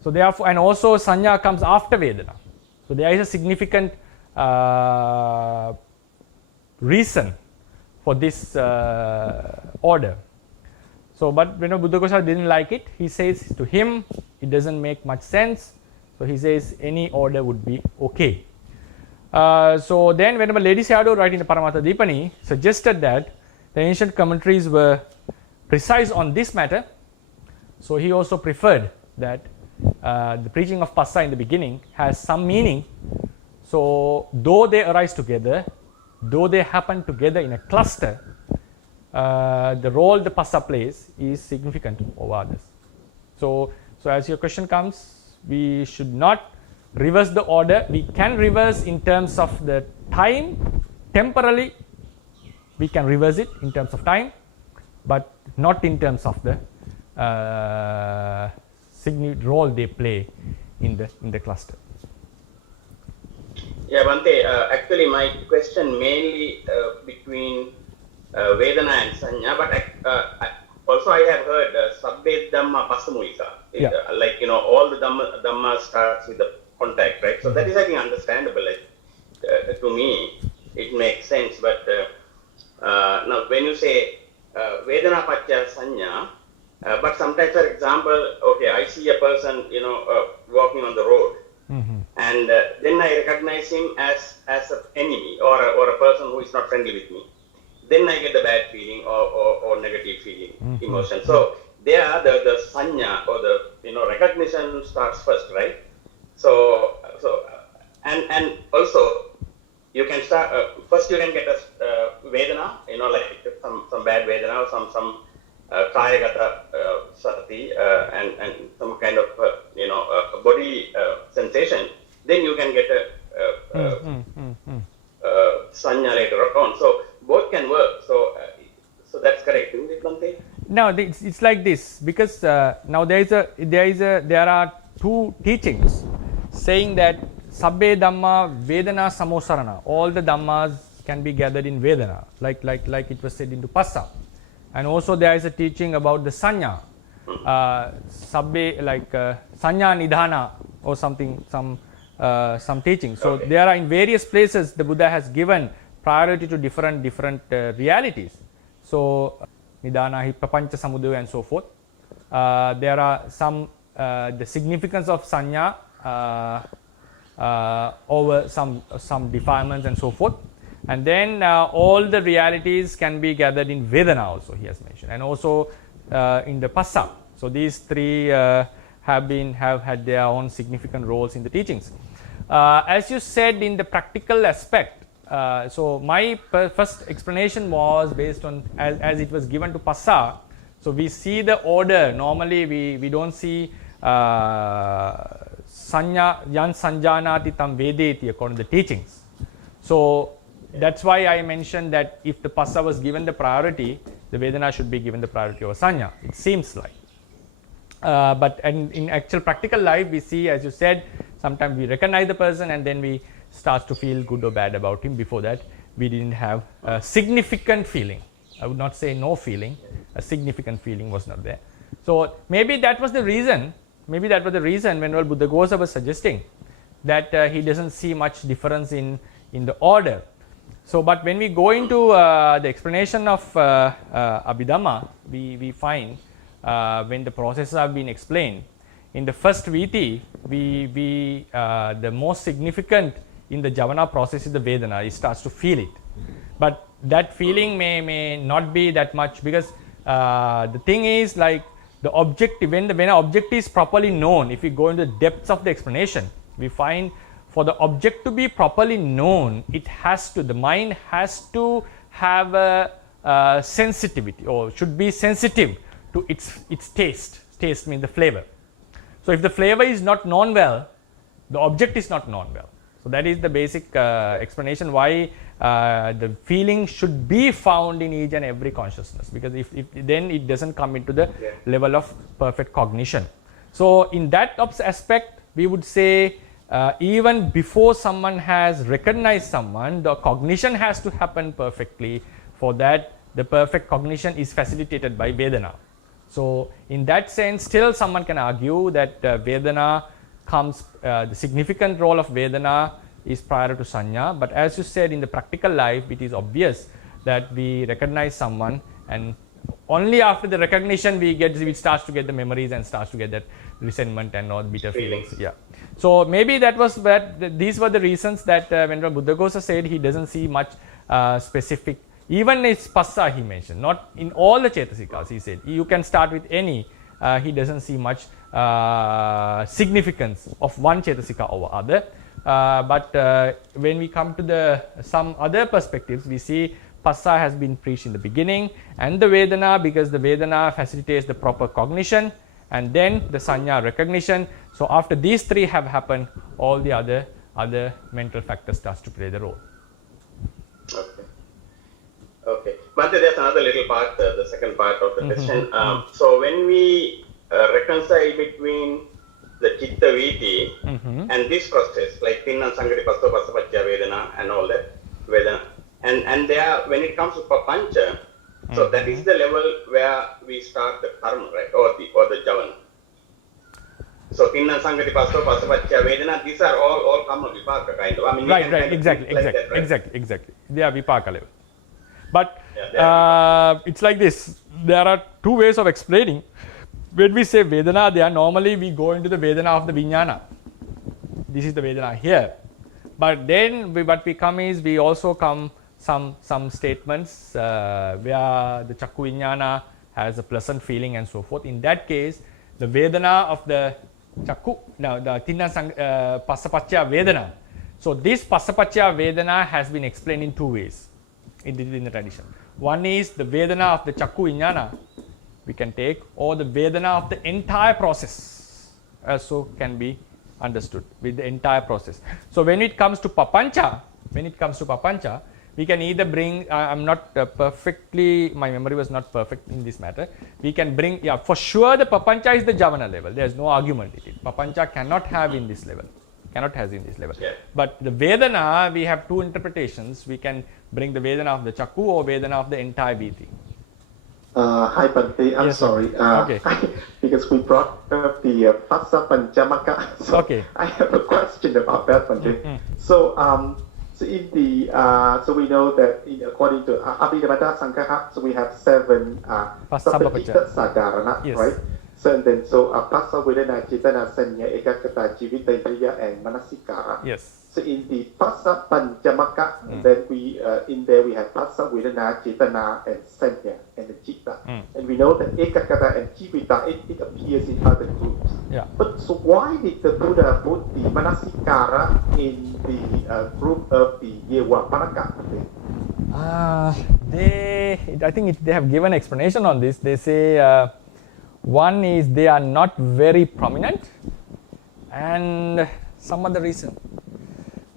So therefore, and also sanya comes after vedana. So there is a significant reason for this order. So, but when Buddhaghosa didn't like it, he says to him it doesn't make much sense. So he says any order would be okay. So then Venerable Lady Sayadaw, writing the Paramattha Dipani, suggested that the ancient commentaries were precise on this matter. So he also preferred that the preaching of passa in the beginning has some meaning. So though they arise together, though they happen together in a cluster, the role the passa plays is significant over others. So as your question comes, we should not reverse the order. We can reverse in terms of the time, temporarily we can reverse it in terms of time, but not in terms of the role they play in the cluster. Yeah, Bhante, actually my question mainly between Vedana and Sanya, but also I have heard Sabbe Dhamma Passamulika. Like, all the Dhamma starts with the contact, right? So that is, I think, understandable. Like, to me, it makes sense. But now when you say Vedana Pacchaya Sanya, but sometimes, for example, okay, I see a person, walking on the road, and then I recognize him as an enemy or a person who is not friendly with me. Then I get the bad feeling or negative feeling, emotion. So there, the sanya or the recognition starts first, right? So and also you can start first. You can get a vedana, like some bad vedana or some kayagata sati and some kind of body sensation. Then you can get a sanya later on. So both can work. So that's correct, isn't it, Bhante? No, it's like this, because now there are two teachings saying that Sabbe Dhamma Vedana Samosarana, all the Dhammas can be gathered in Vedana, like it was said into Passa. And also there is a teaching about the Sanya, Sabbe, like Sanya Nidhana or something, some teaching. So there are, in various places the Buddha has given priority to different realities. So Nidana, Prapancha Samudaya and so forth. There are some the significance of Sanya over some defilements and so forth. And then all the realities can be gathered in Vedana also, he has mentioned, and also in the Passa. So these three have had their own significant roles in the teachings. as you said in the practical aspect, so my first explanation was based on as it was given to Passa. So we see the order. Normally we don't see Sanya Yan Sanjanati Tam Vedeti according to the teachings. So that's why I mentioned that if the Passa was given the priority, the Vedana should be given the priority over Sanya. It seems like. But in actual practical life, we see, as you said, sometimes we recognize the person and then we start to feel good or bad about him. Before that, we didn't have a significant feeling. I would not say no feeling. A significant feeling was not there. So maybe that was the reason. Maybe that was the reason Venerable Buddhagosa was suggesting that he doesn't see much difference in the order. So, but when we go into the explanation of Abhidhamma, we find when the processes have been explained, in the first VT, the most significant in the Javana process is the Vedana. It starts to feel it. But that feeling may not be that much, because the thing is like the object, when an object is properly known, if we go into the depths of the explanation, we find for the object to be properly known, the mind has to have a sensitivity, or should be sensitive to its taste. Taste means the flavor. So if the flavor is not known well, the object is not known well. So that is the basic explanation why the feeling should be found in each and every consciousness, because if then it doesn't come into the level of perfect cognition. So in that aspect, we would say even before someone has recognized someone, the cognition has to happen perfectly. For that, the perfect cognition is facilitated by Vedana. So in that sense, still someone can argue that Vedana comes, the significant role of Vedana is prior to Sanya. But as you said, in the practical life, it is obvious that we recognize someone, and only after the recognition we starts to get the memories and starts to get that resentment and all bitter feelings. Yeah. So maybe these were the reasons that Venerable Buddhagosa said he doesn't see much specific. Even its Passa he mentioned, not in all the Cetasikas. He said you can start with any. He doesn't see much significance of one Cetasika over other. But when we come to some other perspectives, we see Passa has been preached in the beginning, and the Vedana, because the Vedana facilitates the proper cognition, and then the Sanya recognition. So after these three have happened, all the other mental factors starts to play the role. Okay. But there's another little part, the second part of the question. So when we reconcile between the Chitta Viti and this process, like Tinna Sangati Passa Passapacchya Vedana and all that, Vedana, and there, when it comes to Papancha, so that is the level where we start the karma, right, or the Javana. So Tinna Sangati Passa Passapacchya Vedana, these are all karma vipaka kind of. I mean, right, exactly. They are vipaka level. But it's like this. There are two ways of explaining. When we say Vedana, normally we go into the Vedana of the Vijnana. This is the Vedana here. But then what we come is, we also come some statements where the Chakku Vijnana has a pleasant feeling and so forth. In that case, the Vedana of the Chakku, now the Tinna Passapacchya Vedana. So this Passapacchya Vedana has been explained in two ways in the tradition. One is the Vedana of the Chakku Vijnana we can take, or the Vedana of the entire process also can be understood with the entire process. So when it comes to Papancha, we can either bring, I'm not my memory was not perfect in this matter. We can bring, for sure the Papancha is the Javana level. There's no argument with it. Papancha cannot have in this level. But the Vedana, we have two interpretations. We can bring the Vedana of the Chakku or Vedana of the entire Viti. Hi Bhante, I'm sorry. Okay. Because we brought up the Passa Panchamaka. So okay. I have a question about that, Bhante. So in the so we know that according to Abhidhamma Sankaha, so we have 7 Sappajita Sadarana, right? So and then Passa Vedana Citana Sanya Ekakata Jivita Indriya and Manasikara. Yes. So in the Passa Panchamaka, then we in there we have Passa Vedana Citana and Sanya and the Citta. and we know that Ekagata and Jivita, it appears in other groups. Yeah. But so why did the Buddha put the Manasikara in the group of the Yewa Panaka? I think they have given explanation on this. They say one is they are not very prominent, and some other reason.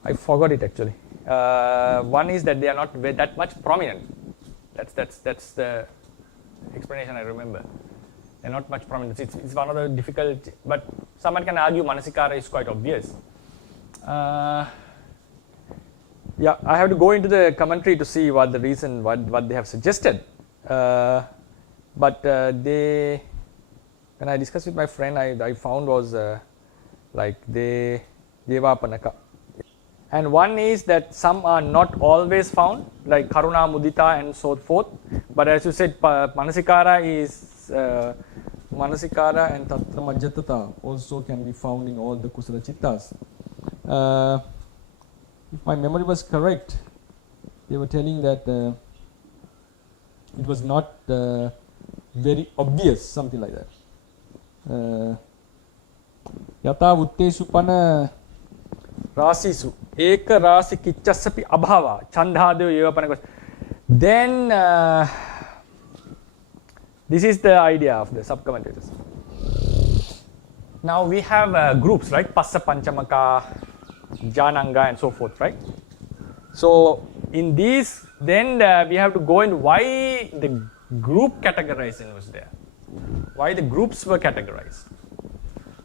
I forgot it actually. One is that they are not that much prominent. That's the explanation I remember. They're not much prominent. It's one of the difficult, but someone can argue Manasikara is quite obvious. Yeah, I have to go into the commentary to see what the reason, what they have suggested. But when I discussed with my friend, I found was like they Jevapanaka. And one is that some are not always found, like Karuna, Mudita and so forth. But as you said, Manasikara and Tatra Majjatata also can be found in all the Kusala Chittas. If my memory was correct, they were telling that it was not very obvious, something like that. Yata Vutteshu Pana Rasisu Eka Rasi Kichasapi Abhava Chandhadev Yevapanaka. Then this is the idea of the sub-commentators. Now we have groups, right? Passa Panchamaka, Jananga and so forth, right? So in these, then we have to go in why the group categorizing was there, why the groups were categorized.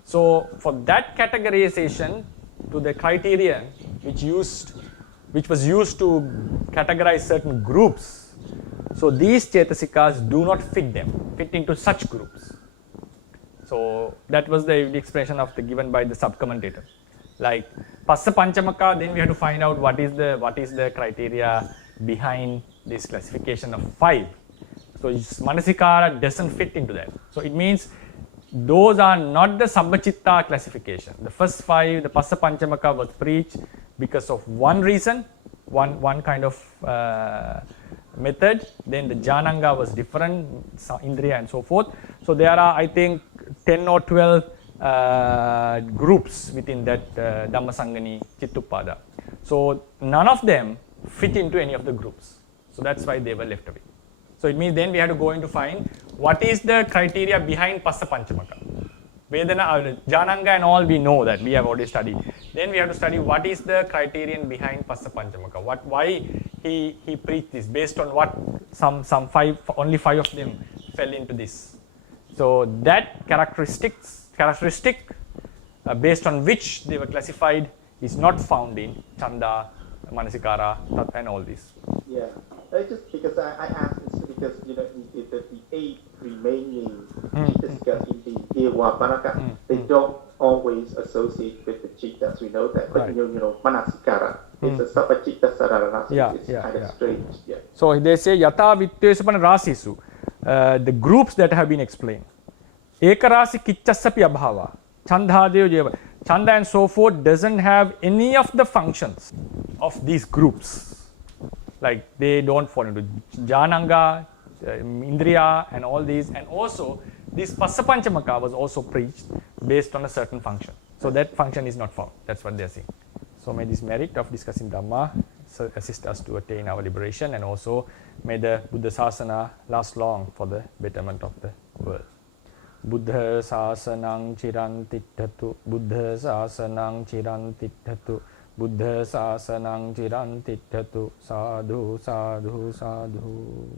So for that categorization, to the criterion which was used to categorize certain groups, so these Cetasikas do not fit into such groups. So that was the explanation of given by the sub-commentator. Like Passa Panchamaka, then we have to find out what is the criteria behind this classification of 5. So Manasikara doesn't fit into that. So it means those are not the Sabbachitta classification. The first 5, the Passa Panchamaka was preached because of one reason, one kind of method. Then the Jananga was different, Indriya and so forth. So there are, I think, 10 or 12 groups within that Dhammasangani Chittupada. So none of them fit into any of the groups. So that's why they were left away. So it means then we have to go in to find what is the criteria behind Passa Panchamaka. Vedana, Jananga and all we know that we have already studied. Then we have to study what is the criterion behind Passa Panchamaka. Why he preached this, based on what some 5, only 5 of them fell into this. So that characteristic based on which they were classified is not found in Chanda, Manasikara, Tat and all this. Yeah, just because I asked this because the 8 remaining Chittas in the Dewa Panaka, they don't always associate with the Chittas. We know that, but Manasikara, it's a Sabbachitta Sararana, so it's kind of strange. Yeah. So they say Yata Vittesupana Rasisu, the groups that have been explained. Ekarasi Kichasapi Abhava, Chandhadev Jeva. Chanda and so forth doesn't have any of the functions of these groups. Like they don't fall into Jananga, Indriya and all these. And also this Passa Panchamaka was also preached based on a certain function. So that function is not found. That's what they are saying. So may this merit of discussing Dhamma assist us to attain our liberation, and also may the Buddha Sasana last long for the betterment of the world. Buddha Sasanang Chiran Tittatu, Buddha Sasanang Chiran Tittatu, Buddha Sasanang Chiran Tittatu, Sadhu, Sadhu, Sadhu.